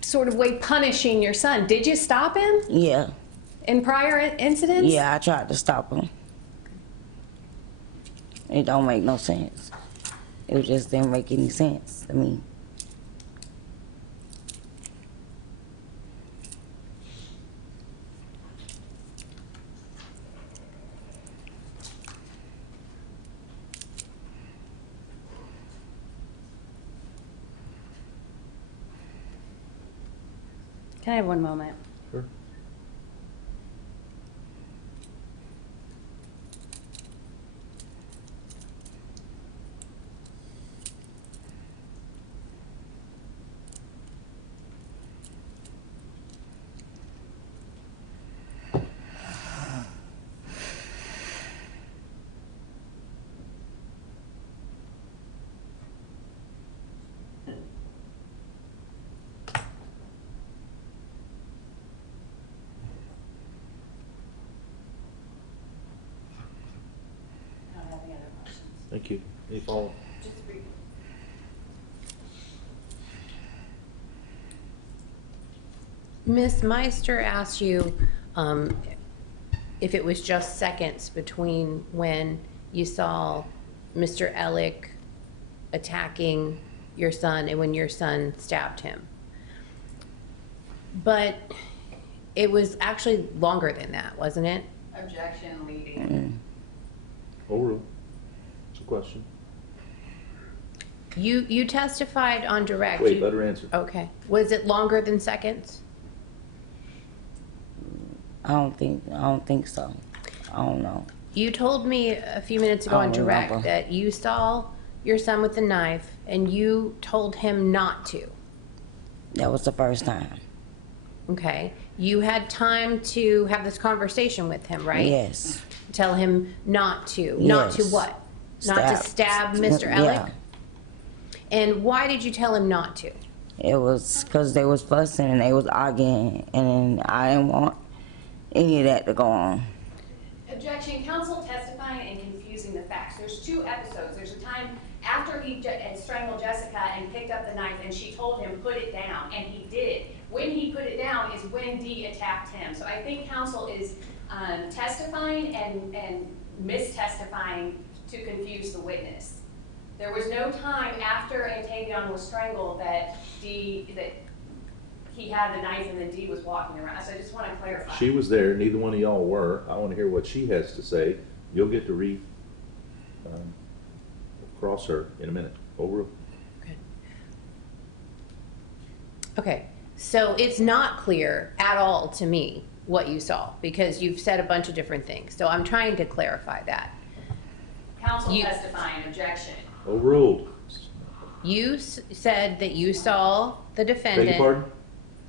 sort of way punishing your son, did you stop him Yeah. in prior incidents? Yeah, I tried to stop him. It don't make no sense. It just didn't make any sense to me. Can I have one moment? Sure. I don't have any other questions. Thank you. Any follow? Just brief. Ms. Meister asked you if it was just seconds between when you saw Mr. Ellick attacking your son and when your son stabbed him. But it was actually longer than that, wasn't it? Objection, leading. Overruled. It's a question. You testified on direct. Wait, let her answer. Okay. Was it longer than seconds? I don't think so. I don't know. You told me a few minutes ago I on don't direct remember. that you saw your son with the knife and you told him not to. That was the first time. Okay. You had time to have this conversation with him, right? Yes. Tell him not to. Not to Yes. what? Not to stab Mr. Yeah. Ellick? And why did you tell him not to? It was because they was fussing and they was arguing, and I didn't want any of that to go on. Objection, counsel testifying and confusing the facts. There's two episodes. There's a time after he had strangled Jessica and picked up the knife and she told him, put it down, and he did. When he put it down is when Dee attacked him. So I think counsel is testifying and mistestifying to confuse the witness. There was no time after Antavion was strangled that he had the knife and then Dee was walking around. So I just want to clarify. She was there, neither one of y'all were. I want to hear what she has to say. You'll get to cross her in a minute. Over. Okay. So it's not clear at all to me what you saw because you've said a bunch of different things. So I'm trying to clarify that. Counsel testifying, objection. Overruled. You said that you saw the defendant. Beg your pardon?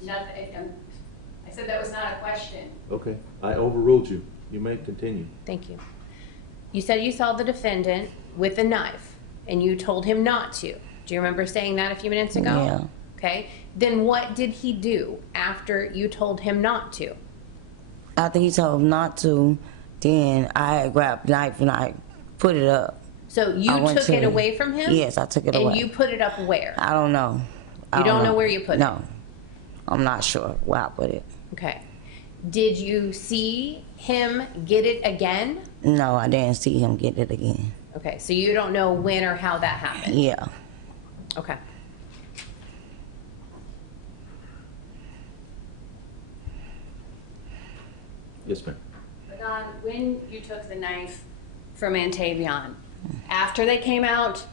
Nothing. I said that was not a question. Okay, I overruled you. You may continue. Thank you. You said you saw the defendant with a knife and you told him not to. Do you remember saying that a few minutes ago? Yeah. Okay. Then what did he do after you told him not to? After he told him not to, then I grabbed the knife and I put it up. So you took it away from him? Yes, I took it away. And you put it up where? I don't know. You don't know where you put it? No. I'm not sure where I put it. Okay. Did you see him get it again? No, I didn't see him get it again. Okay, so you don't know when or how that happened? Yeah. Okay. Yes, ma'am. Don, when you took the knife From Antavion, after they came out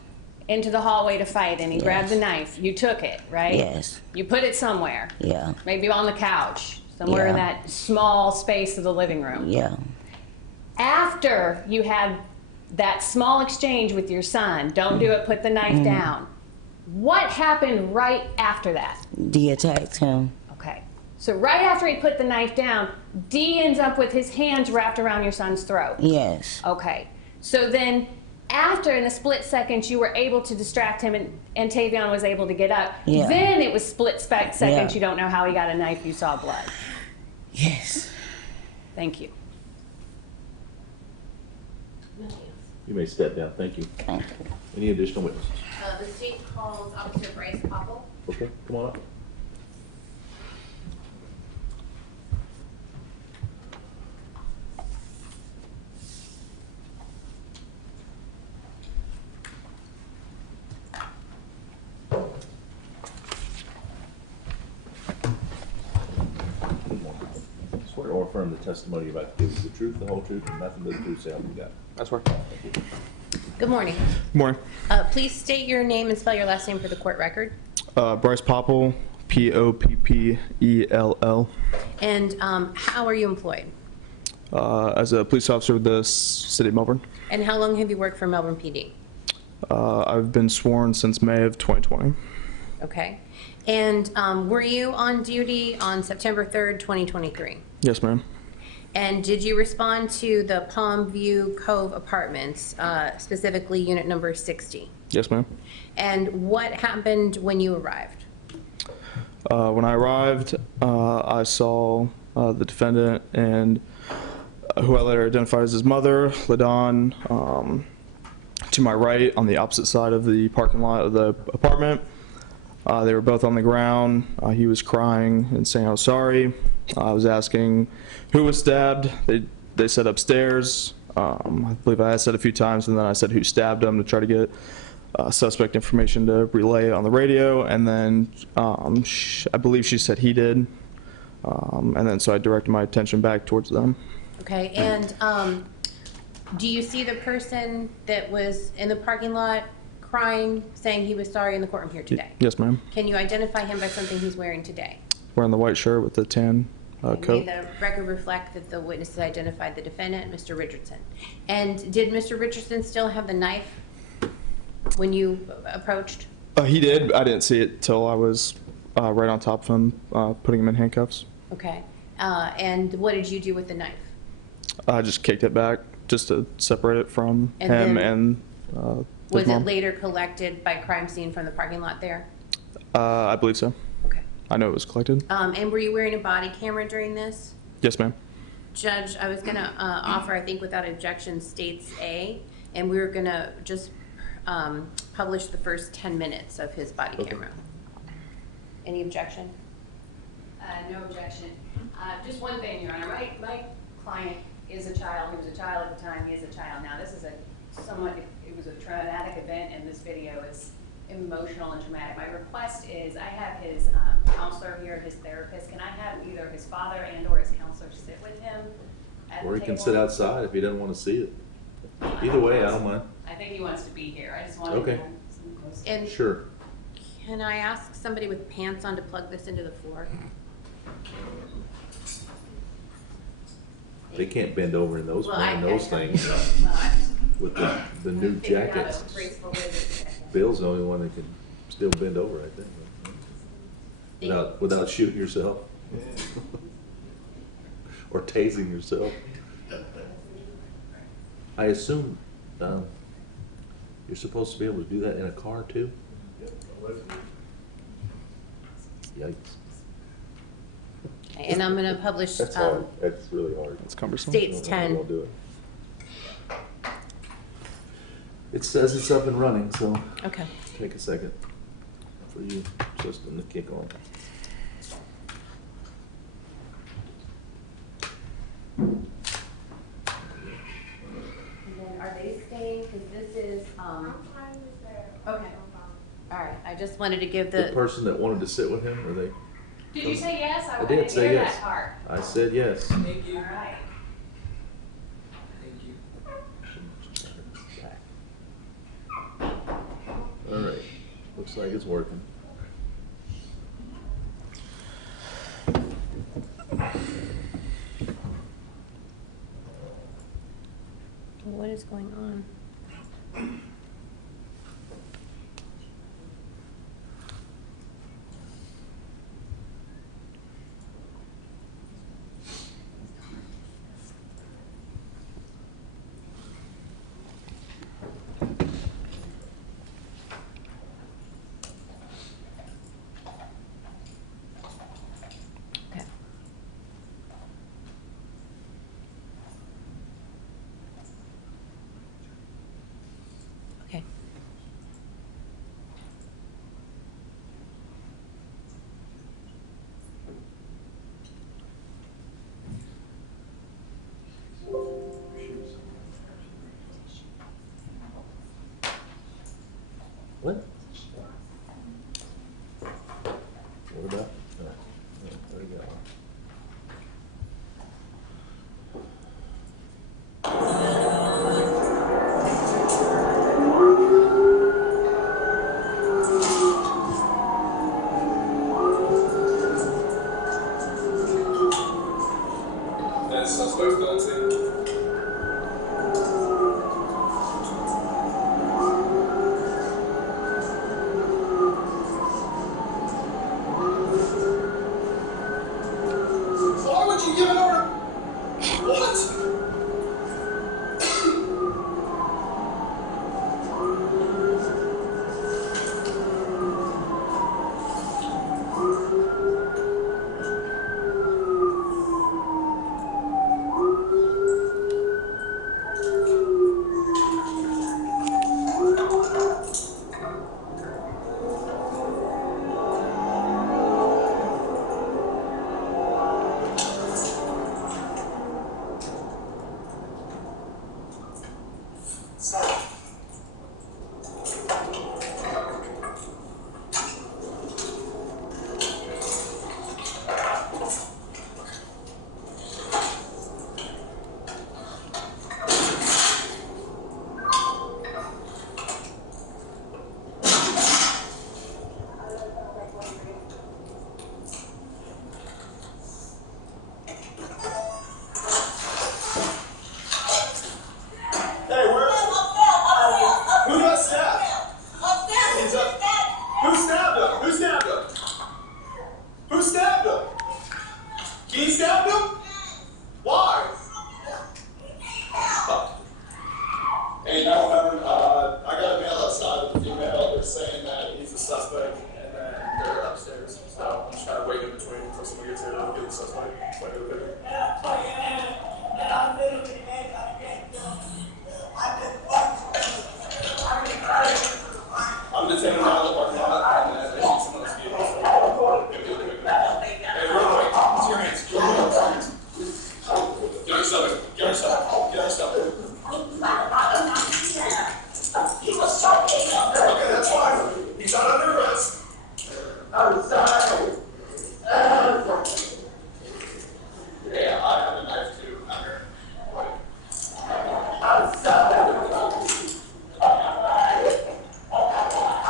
into the hallway to fight and he grabbed the knife, you took it, right? Yes. You put it somewhere. Yeah. Maybe on the couch, somewhere in Yeah. that small space of the living room. Yeah. After you had that small exchange with your son, don't do it, put the knife down. What happened right after that? Dee attacked him. Okay. So right after he put the knife down, Dee ends up with his hands wrapped around your son's throat. Yes. Okay. So then after, in a split second, you were able to distract him and Tavion was able to get up. Yeah. Then it was split seconds. Yeah. You don't know how he got a knife. You saw blood. Yes. Thank you. You may step down. Thank you. Thank you. Any additional witnesses? The state calls Officer Bryce Popple. Okay, come on up. Swear or affirm the testimony you're about to give is the truth, the whole truth, and nothing but the truth, so help you God. That's right. Thank you. Good morning. Morning. Please state your name and spell your last name for the court record. Bryce Popple, Poppell. And how are you employed? As a police officer with the city of Melbourne. And how long have you worked for Melbourne PD? I've been sworn since May of 2020. Okay. And were you on duty on September 3rd, 2023? Yes, ma'am. And did you respond to the Palm View Cove Apartments, specifically unit number 60? Yes, ma'am. And what happened when you arrived? When I arrived, I saw the defendant and who I later identified as his mother, LaDawn, to my right on the opposite side of the parking lot of the apartment. They were both on the ground. He was crying and saying, "Oh, sorry." I was asking who was stabbed. They said upstairs. I believe I said a few times, and then I said who stabbed him to try to get suspect information to relay on the radio. And then I believe she said he did. And then so I directed my attention back towards them. Okay, and do you see the person that was in the parking lot crying, saying he was sorry in the courtroom here today? Yes, ma'am. Can you identify him by something he's wearing today? Wearing the white shirt with the tan May coat. the record reflect that the witnesses identified the defendant, Mr. Richardson. And did Mr. Richardson still have the knife when you approached? He did. I didn't see it till I was right on top of him, putting him in handcuffs. Okay. And what did you do with the knife? I just kicked it back just to separate it from And him then- and his Was mom. it later collected by crime scene from the parking lot there? I believe so. Okay. I know it was collected. And were you wearing a body camera during this? Yes, ma'am. Judge, I was gonna offer, I think without objection, states A, and we were gonna just publish the first 10 minutes of his body Okay. camera. Any objection? No objection. Just one thing, Your Honor. My client is a child. He was a child at the time. He is a child now. This is it was a traumatic event, and this video is emotional and traumatic. My request is I have his counselor here, his therapist. Can I have either his father and or his counselor sit with him at the Or he can table? sit outside if he doesn't want to see it. Either way, I don't mind. I think he wants to be here. I just wanted Okay. to have some close. And Sure. can I ask somebody with pants on to plug this into the floor? They can't bend over in those, Well, wearing those things with the new jackets. Bill's the only one that can still bend over, I think. Without shooting yourself. Or tasing yourself. I assume, you're supposed to be able to do that in a car too? Yikes. And I'm gonna publish That's hard. That's really hard. It's cumbersome. states Don't 10. do it. It says it's up and running, so Okay. take a second for you system to kick on. And then are they staying, because this is, okay. All right, I just wanted to give The the, person that wanted to sit with him, or they? Did you say yes? I I did didn't say hear yes. that part. I said yes. All right. All right, looks like it's working. what is going on? Okay. Okay. What? What about? There you go. And suspects gonna take. I'm sorry. Yeah, I have a knife too. I'm here. I'm sorry.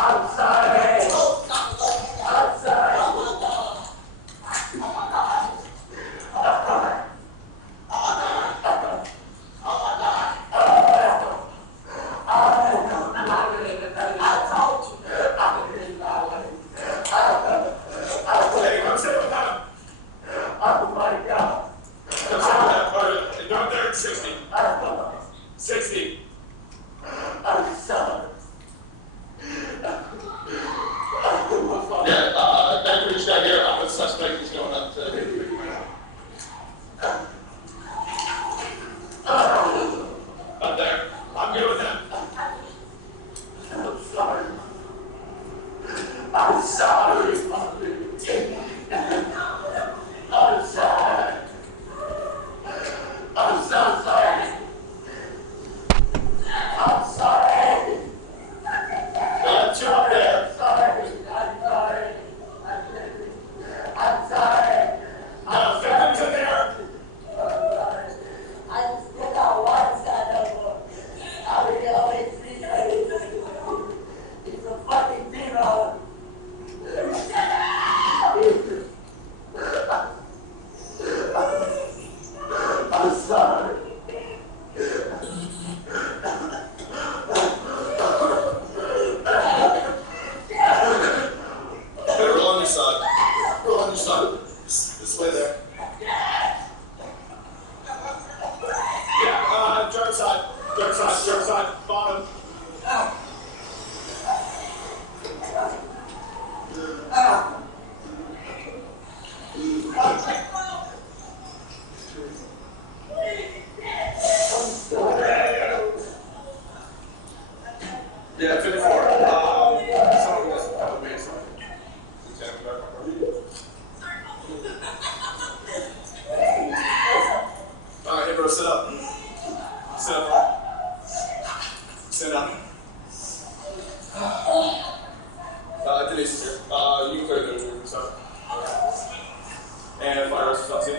I'm sorry. I'm sorry. Hey, come sit with him. Oh my God. Come sit with him. Hey, don't there. 60. 60. I'm sorry. Yeah, that reached out here. I'm a suspect. He's going up to. Up there. I'm good with him. I'm sorry. I'm sorry. I'm sorry. I'm so sorry. I'm sorry. Two up there. I'm sorry. I'm sorry. I'm sorry. No, victims in there. I just took out one side of him. I would always see him. He's a fucking demon. I'm sorry. Hey, roll on your side. Roll on your side. This way there. Yeah, driver's side. Driver's side. Driver's side. Bottom. Yeah, 54. Someone doesn't have a base. All right, hey bro, sit up. Sit up. Sit down. Denise is here. You can clear the room, so. And fire arrest is on scene.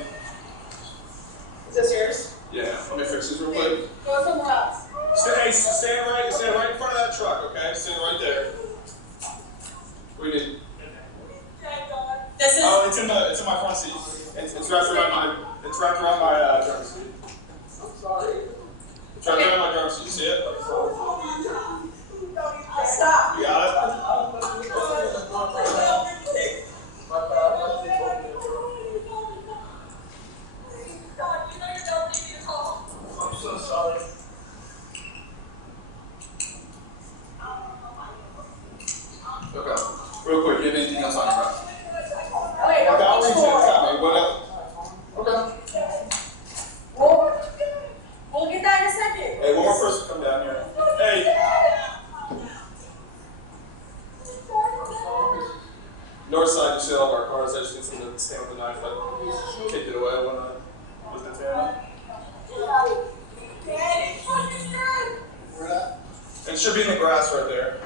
Is this yours? Yeah, let me fix this real quick. Go somewhere else. Stand right in front of that truck, okay? Stand right there. We need. This is. Oh, it's in my front seat. It's wrapped around my driver's seat. I'm sorry. It's wrapped around my driver's seat. You see it? Stop. You got it? I'm so sorry. Okay. Real quick, you have anything else on your breath? Wait, Okay, I'll reach in. What else? Okay. We'll get that in a second. Hey, one more person come down here. Hey. North side, you see all of our cars. I just need someone to stand with a knife. I kicked it away when I was in town. And it should be in the grass right there.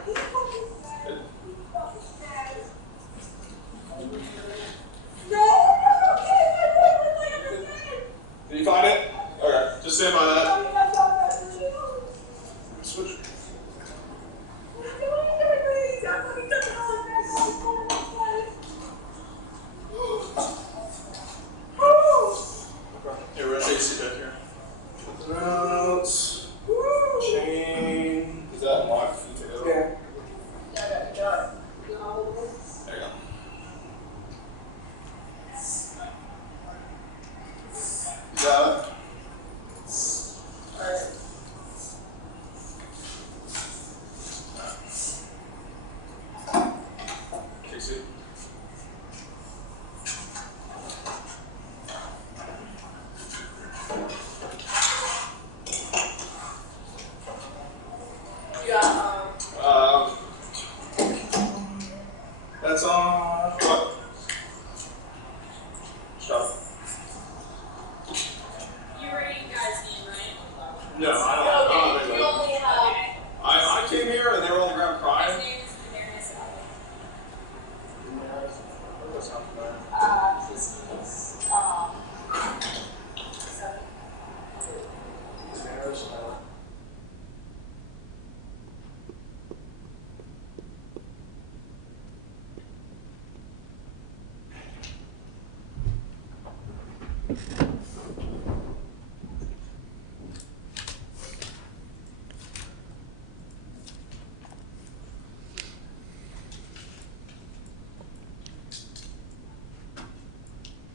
Did you find it? Okay, just stand by that. Switch. Here, we're gonna take a seat back here. Something else. Chain. Is that locked? Can you take it over? Yeah, got it. There you go. You got it? Alright. Take a seat. You got, That's on. What? Stop. you already guys need, right? No, I don't. Okay, you only have. I came here and they were on the ground His crying. name is Denareus Ellick. sound familiar? He's Denareus Ellick.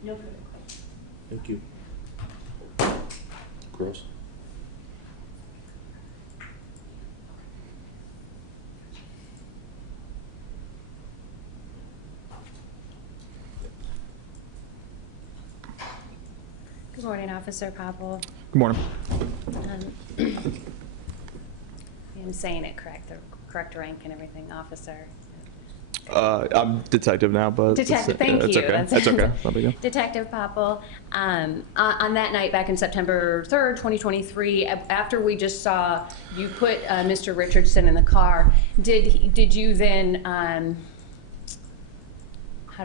No further questions. Thank you. Gross. Good morning, Officer Popple. Good morning. I'm saying it correct, the correct rank and everything, officer. I'm detective now, but Detective, thank it's you. okay. It's okay. No big deal. Detective Popple, on that night back in September 3rd, 2023, after we just saw you put Mr. Richardson in the car, did you then, how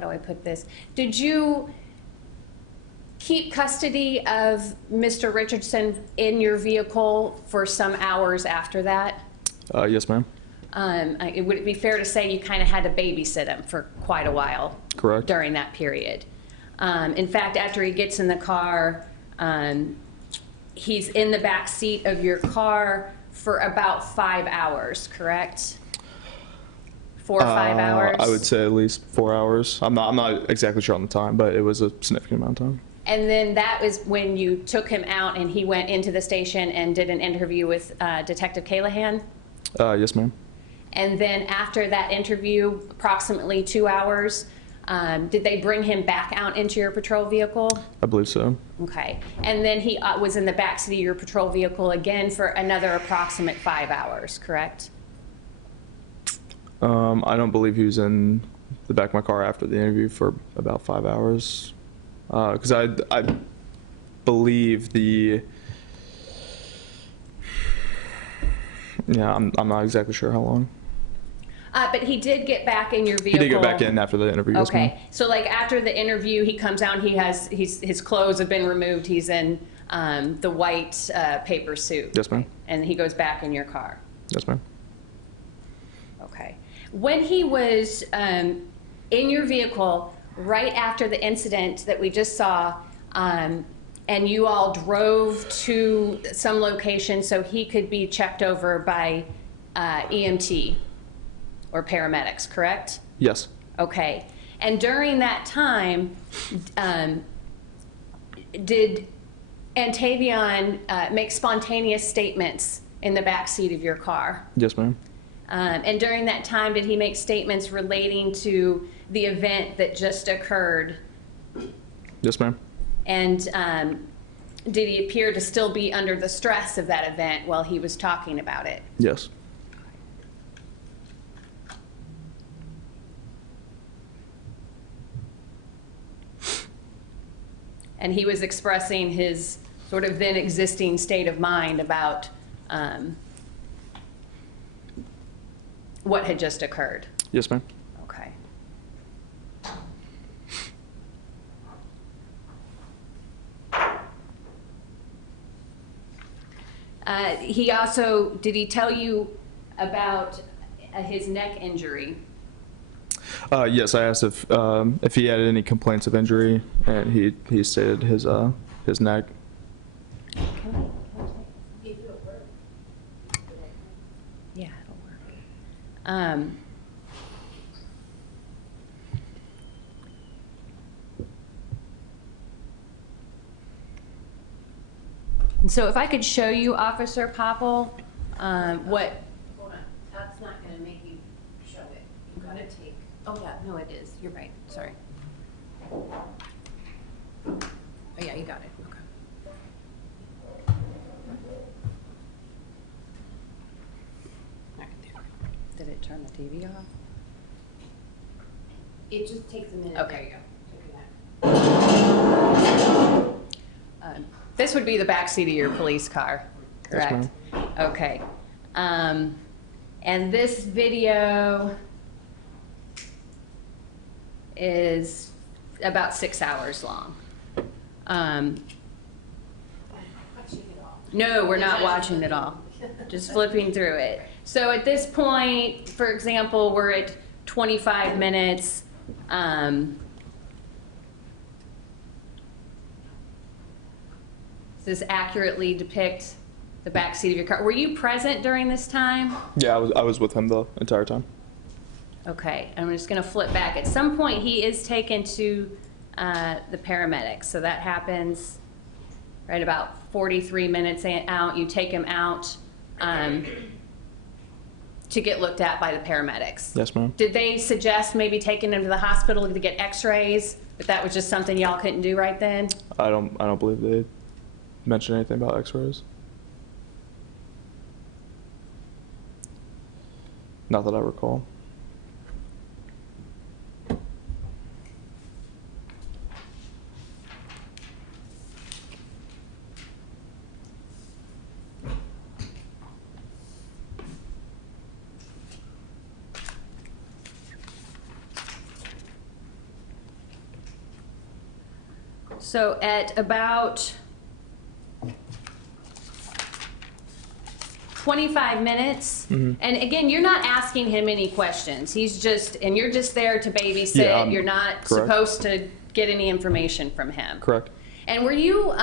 do I put this? Did you keep custody of Mr. Richardson in your vehicle for some hours after that? Yes, ma'am. Would it be fair to say you kind of had to babysit him for quite a while? Correct. During that period. In fact, after he gets in the car, he's in the back seat of your car for about 5 hours, correct? 4 or 5 hours? I would say at least 4 hours. I'm not exactly sure on the time, but it was a significant amount of time. And then that was when you took him out and he went into the station and did an interview with Detective Callahan? Yes, ma'am. And then after that interview, approximately 2 hours, did they bring him back out into your patrol vehicle? I believe so. Okay. And then he was in the backseat of your patrol vehicle again for another approximate 5 hours, correct? I don't believe he was in the back of my car after the interview for about 5 hours. Because I believe I'm not exactly sure how long. But he did get back in your vehicle. He did get back in after the interview. Yes, ma'am. Okay. So like after the interview, he comes out, his clothes have been removed. He's in the white paper suit. Yes, ma'am. And he goes back in your car. Yes, ma'am. Okay. When he was in your vehicle, right after the incident that we just saw, and you all drove to some location so he could be checked over by EMT or paramedics, correct? Yes. Okay. And during that time, did Antavion make spontaneous statements in the back seat of your car? Yes, ma'am. And during that time, did he make statements relating to the event that just occurred? Yes, ma'am. And did he appear to still be under the stress of that event while he was talking about it? Yes. And he was expressing his sort of then existing state of mind about what had just occurred? Yes, ma'am. Okay. He also, did he tell you about his neck injury? Yes, I asked if he had any complaints of injury, and he stated his neck. Yeah, it'll work. And so if I could show you, Officer Popple, what... Hold on, that's not going to make you show it. You've got to take... Oh, yeah, no, it is. You're right. Sorry. Oh, yeah, you got it. Okay. All right, there. Did it turn the TV off? It just takes a minute. Okay. This would be the backseat of your police car, correct? Yes, okay. And this video is about 6 hours long. No, we're not watching it all. Just flipping through it. So at this point, for example, we're at 25 minutes. Does this accurately depict the back seat of your car? Were you present during this time? Yeah, I was with him the entire time. Okay, I'm just gonna flip back. At some point, he is taken to the paramedics. So that happens right about 43 minutes out. You take him out to get looked at by the paramedics. Yes, ma'am. Did they suggest maybe taking him to the hospital to get x-rays? But that was just something y'all couldn't do right then? I don't believe they mentioned anything about x-rays. Not that I recall. So at about 25 minutes, and again, you're not asking him any questions. He's just, and you're just there to babysit. Yeah, you're not correct. supposed to get any information from him. Correct. And were you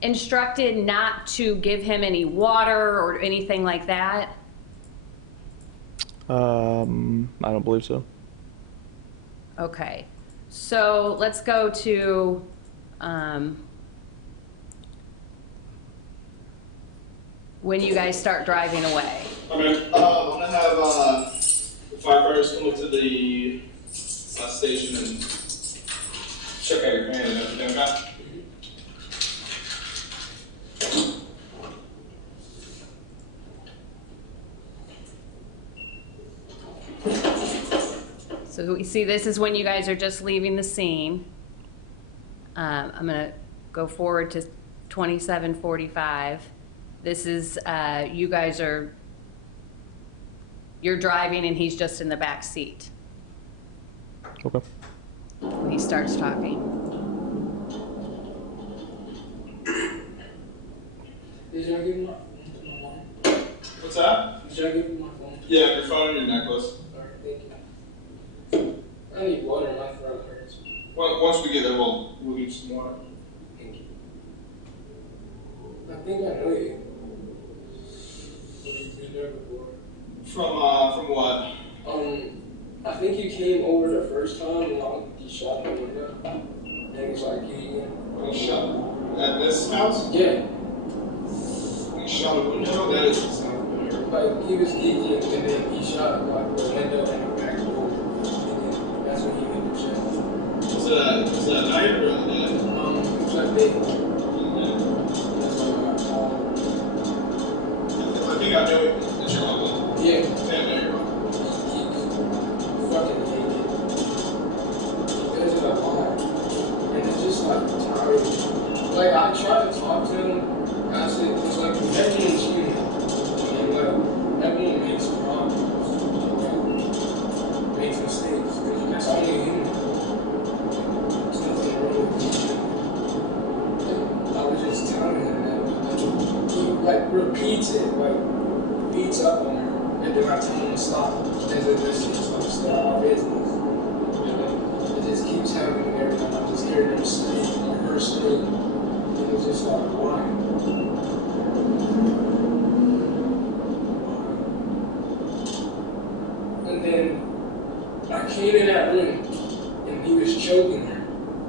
instructed not to give him any water or anything like that? I don't believe so. Okay. So let's go to when you guys start driving away. Okay, I'm gonna have the firefighters come up to the station and check out your hand and everything, okay? So we see this is when you guys are just leaving the scene. I'm gonna go forward to 27:45. This is, you guys are, you're driving and he's just in the back seat Okay. when he starts talking. Did y'all give me my phone? What's that? Did y'all give me my phone? Yeah, your phone and your necklace. Alright, thank you. I need water, my throat hurts. Well, once we get there, we'll get some water. Thank you. I think I know you. You've been there before. From what? I think you came over the first time and you shot in the window. And it was like you shot at this house? Yeah. You shot a window? That doesn't sound familiar. Like, he was geeking and then he shot like the window and the back door. And that's when he went to jail. Was that night or the day? It was that day. That's when I got called. I think I know that you're uncle. Yeah. Yeah, I know your uncle. He fucking hated it. He goes to the bar. And it's just like tiring. Like, I tried to talk to him. I said, it's like everyone's human, and like everyone makes problems, like, makes mistakes. That's only human. There's nothing wrong with you. I was just telling him that he like repeats it, like beats up on her, and then I tell him to stop. And then this is like stay out of my business. And it just keeps happening every time. I just hear them scream, or her scream, and it's just like why? And then I came in that room and he was choking her,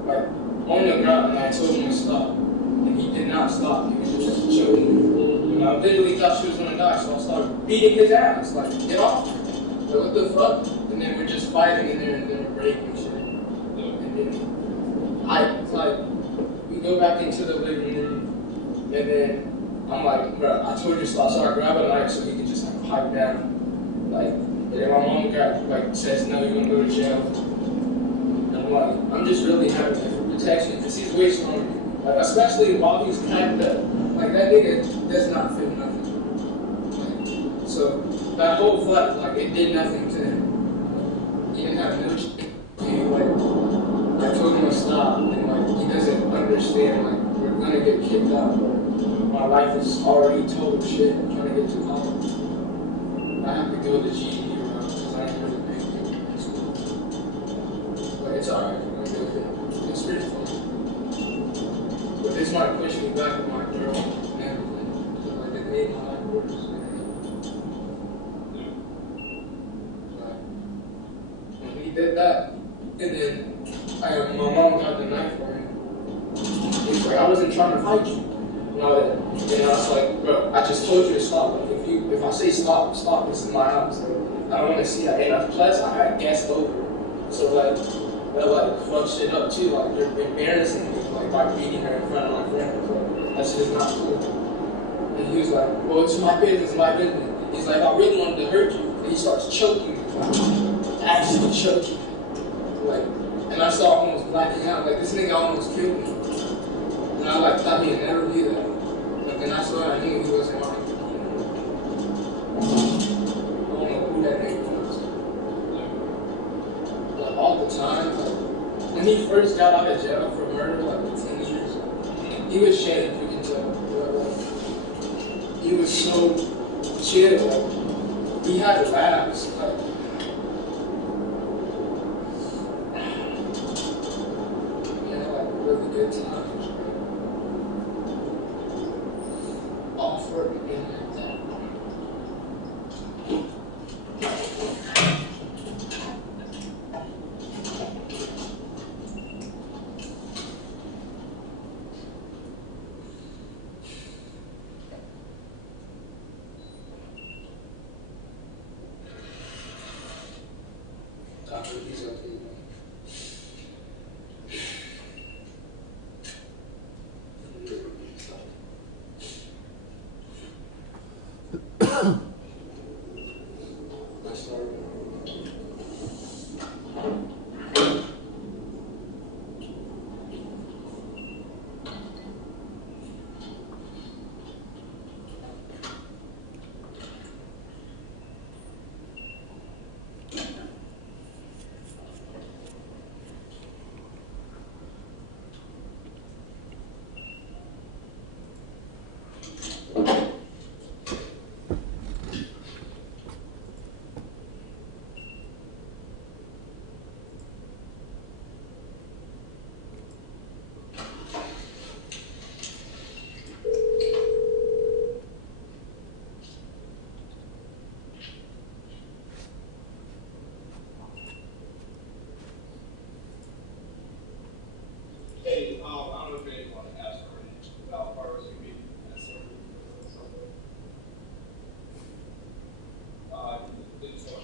like on the ground, and I told him to stop. And he did not stop, he was just choking her. And I literally thought she was gonna die, so I started beating his ass, like, get off. Like, what the fuck? And then we're just fighting in there and then we're breaking shit. And then we go back into the living room, and then I'm like, bro, I told you to stop, so I grab a knife so he can just like pipe down. Like, and then my mom says, no, you're gonna go to jail. And I'm like, I'm just really happy for protection, because he's way stronger. Like, especially while he's packed up. Like, that nigga does not feel nothing. Like, so, that whole fight, like, it did nothing to him. He didn't have no shit. like, I told him to stop, and like, he doesn't understand, like, we're gonna get kicked out, or my life is already total shit, I'm trying to get to college. I have to go to GED around, because I ain't really paying in school. But it's alright, I'm gonna do it. It's pretty fun. But this might push me back with my girl and everything, so like, it made my life worse. He did that, and then my mom got the knife for me. He's like, I wasn't trying to fight you. And I was like, bro, I just told you to stop. Like, if I say stop, stop. This is my house. Like, I don't want to see that. And plus, I had guests over, so like that like fuck shit up too. Like you're embarrassing me like by beating her in front of my friends. Like, that's just not cool. And he was like, well, it's my business, my business. He's like, I really wanted to hurt you. And he starts choking me. Actually choking. Like, and I started almost blacking out. Like, this nigga almost killed me. And I like thought he'd never do that. But then I saw I knew he wasn't mine. I don't know who that nigga was. Like, all the time. Like, when he first got out of jail for murder, like 10 years, he was shady, you can tell. But, like, he was so chill. Like, he had laughs. Like, really good times. All for it being like that. I hope he's okay. Hey, I don't know if anyone asked already about pharmacy meeting. Didn't so much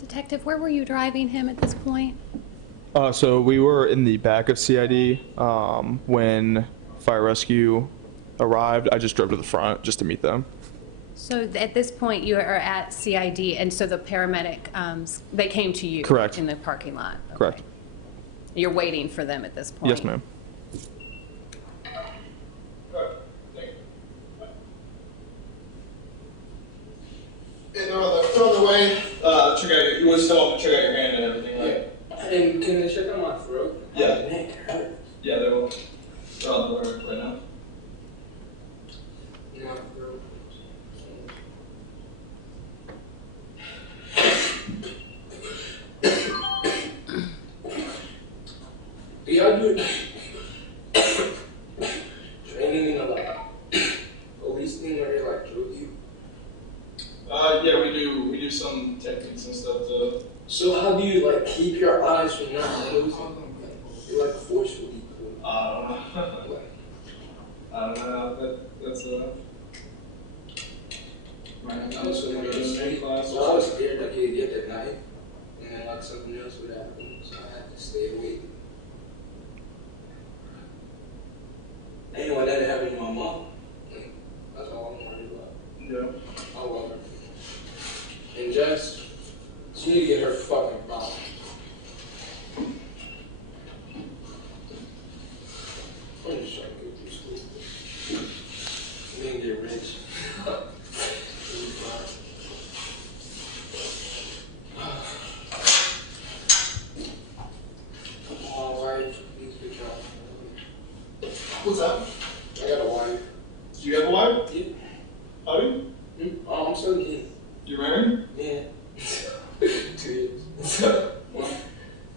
Detective, where were you driving him at this point? So we were in the back of CID when fire rescue arrived. I just drove to the front just to meet them. So at this point, you are at CID, and so the paramedic, they came to you? Correct. In the parking lot? Okay. Correct. You're waiting for them at this point? Yes, ma'am. And they're on the way. Check out you want to check out your hand and everything, right? Yeah. And can they check out my throat? Yeah. My neck hurts. Yeah, they will. They're on the way right now. My throat. Do y'all do training in a police thing where they like drill you? Yeah, we do some techniques and stuff to. So how do you like keep your eyes from not closing? You like forcefully close. I don't know. That's Right. I was in the same class. So I was scared that he'd get that knife, and then like something else would happen. So I had to stay awake. I'm just trying to get through school. We didn't get rich. My wife needs to job. What's that? I got a wife. Do you have a wife? Yeah. How do you? Oh, I'm 17. You married? Yeah. 2 years.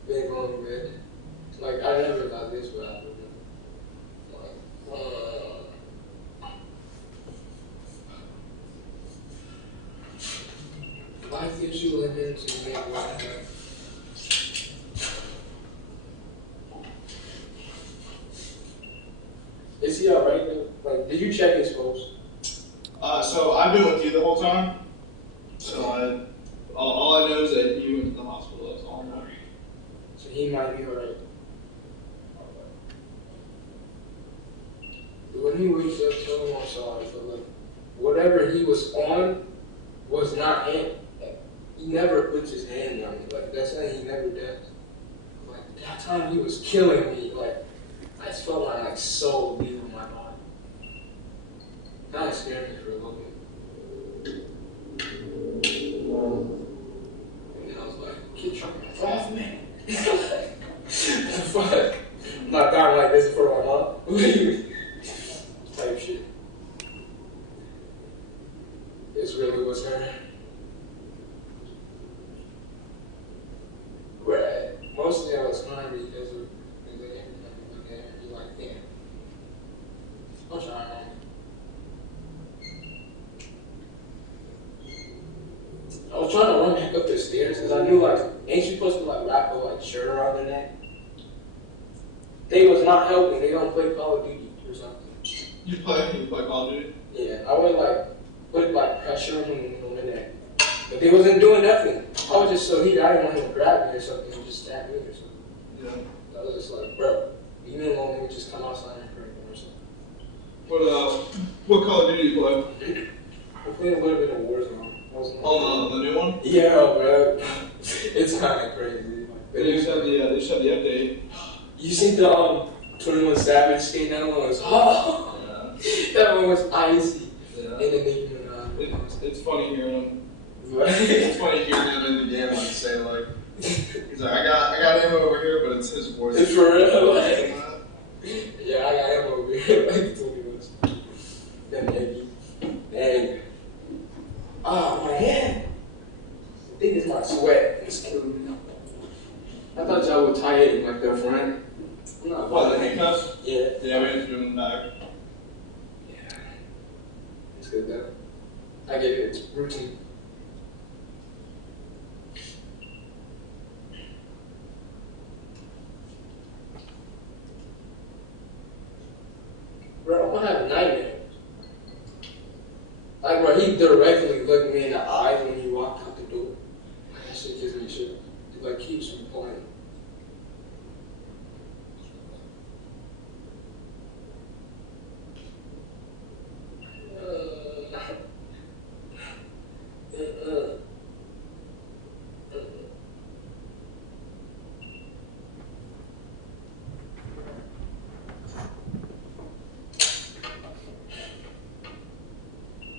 Been going to bed. Like, I never thought this would happen. Life gives you lemons and you make water. Is he alright? Like, did you check his pulse? So I've been with you the whole time. So all I know is that you went to the hospital. That's all I know. So he might be alright. When he wakes up, tell him I'm sorry for like whatever he was on was not him. Like, he never puts his hand on me. Like that's something he never does. Like that time he was killing me. Like I just felt my like soul leaving my body. Kind of scared me for a little bit. And I was like, keep trying to fall for me. What the fuck? I'm not dying like this for my mom. Type shit. This really was her. Where mostly I was crying because of every time you look at her, you're like, damn. I'm trying. I was trying to run back up the stairs because I knew like, ain't you supposed to like wrap a like shirt around their neck? They was not helping. They don't play Call of Duty or something. You play Call of Duty? Yeah, I would like put like pressure on them on the neck, but they wasn't doing nothing. I was just so heated. I didn't want him to grab me or something and just stab me or something. Yeah. I was just like, bro, you didn't want me to just come outside and hurt me or something. What Call of Duty do you play? I played a little bit of Warzone. On the new one? Yeah, bro. It's kind of crazy. They just had the update. You seen the 21 Savage skate? That one was that one was icy. Yeah. And then they It's funny hearing him. Right. It's funny hearing him in the game like say like he's like I got him over here, but it's his voice. It's for real. Like, yeah, I got him over here. Like 21. Then maybe. And oh my hand. I think it's my sweat. It's killing me. I thought y'all would tie it like that, friend. I'm not. What, the handcuffs? Yeah. Yeah, we have to do them back. Yeah. It's good though. I get it. It's routine. Bro, I'm gonna have nightmares. Like, bro, he directly looked me in the eyes when he walked out the door. That shit gives me shit. It like keeps me playing.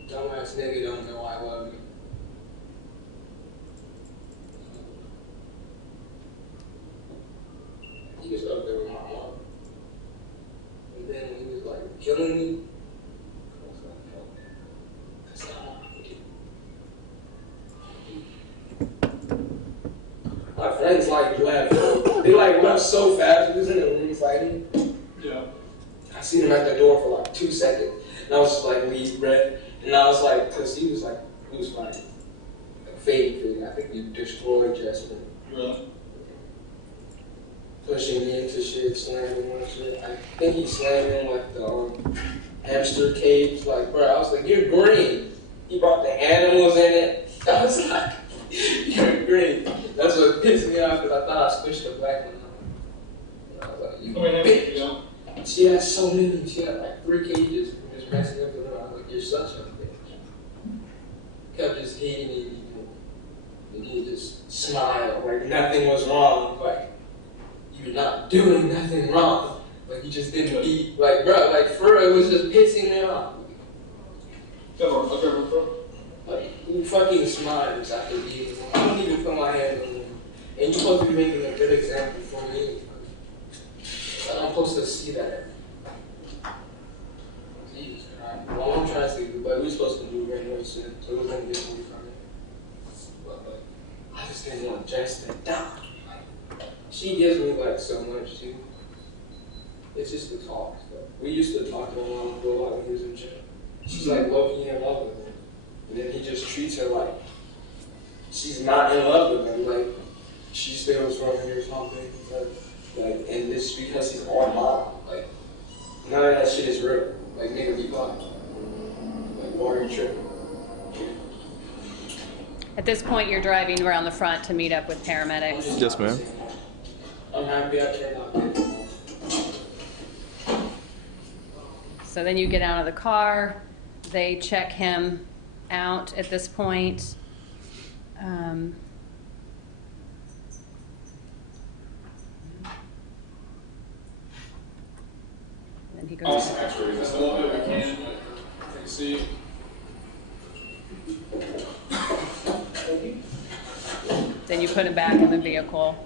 Dumbass nigga don't know I love you. He was up there with my mom. And then when he was like killing me, I was like, no, that's not what I do. My friends like left. They like left so fast. We was in the room fighting. Yeah. I seen him at the door for like 2 seconds. And I was just like, leave, Brett. And I was like, because he was like, who's fighting? Like, fake thing. I think he destroyed Justin. Really? Pushing me into shit, slamming on shit. I think he slammed in like the hamster cage. Like, bro, I was like, you're green. He brought the animals in it. I was like, you're green. That's what pissed me off because I thought I switched the black one on. And I was like, you bitch. Yeah. She had so many. She had like 3 cages. Just messing up the room. I was like, you're such a bitch. Kept just hating me. And he just smiled like nothing was wrong. Like, you're not doing nothing wrong. Like, he just didn't beat. Like, bro, like, for real, it was just pissing me off. Like, he fucking smiles after beating him. I don't even put my hand on him. And you're supposed to be making a good example for me. Like, I'm supposed to see that. Jesus Christ. My mom tries to, but we're supposed to do very well soon, so we're gonna get away from it. But, like, I just didn't want Jess to die. She gives me, like, so much, too. It's just the talk. We used to talk to my mom a lot when he was in jail. She's like low-key in love with him. And then he just treats her like she's not in love with him. Like she steals from him or something. Like, and this is because he's all mom. Like, none of that shit is real. Like, nigga, be quiet. Like, why are you tripping? At this point, you're driving around the front to meet up with paramedics. Yes, ma'am. I'm happy I came out there. So then you get out of the car, they check him out at this point. Then he goes. X-ray just a little bit if we can. Take a seat. Then you put him back in the vehicle.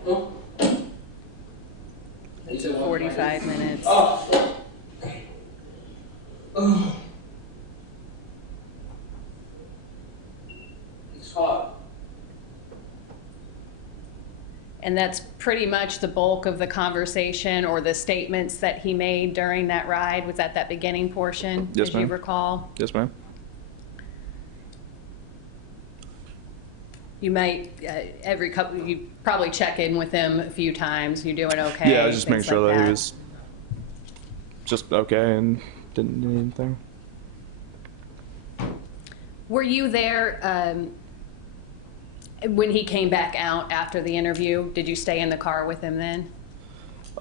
It took 45 minutes. It's hot. And that's pretty much the bulk of the conversation or the statements that he made during that ride. Was that beginning portion? Yes, as you ma'am. recall? Yes, ma'am. You might, every couple, you probably check in with him a few times. You doing okay? Yeah, I was just making Things sure like that he was just okay and didn't need anything. Were you there when he came back out after the interview? Did you stay in the car with him then?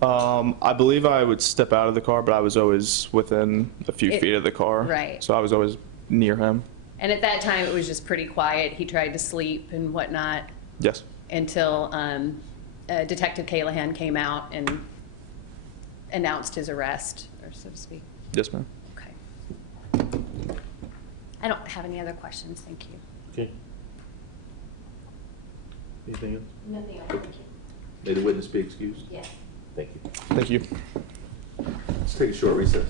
I believe I would step out of the car, but I was always within a few feet of the car. Right. So I was always near him. And at that time, it was just pretty quiet. He tried to sleep and whatnot Yes. until Detective Callahan came out and announced his arrest, or so to speak. Yes, ma'am. Okay. I don't have any other questions. Thank you. Okay. Anything else? Nothing else, thank you. May the witness be excused? Yes. Thank you. Thank you. Let's take a short recess.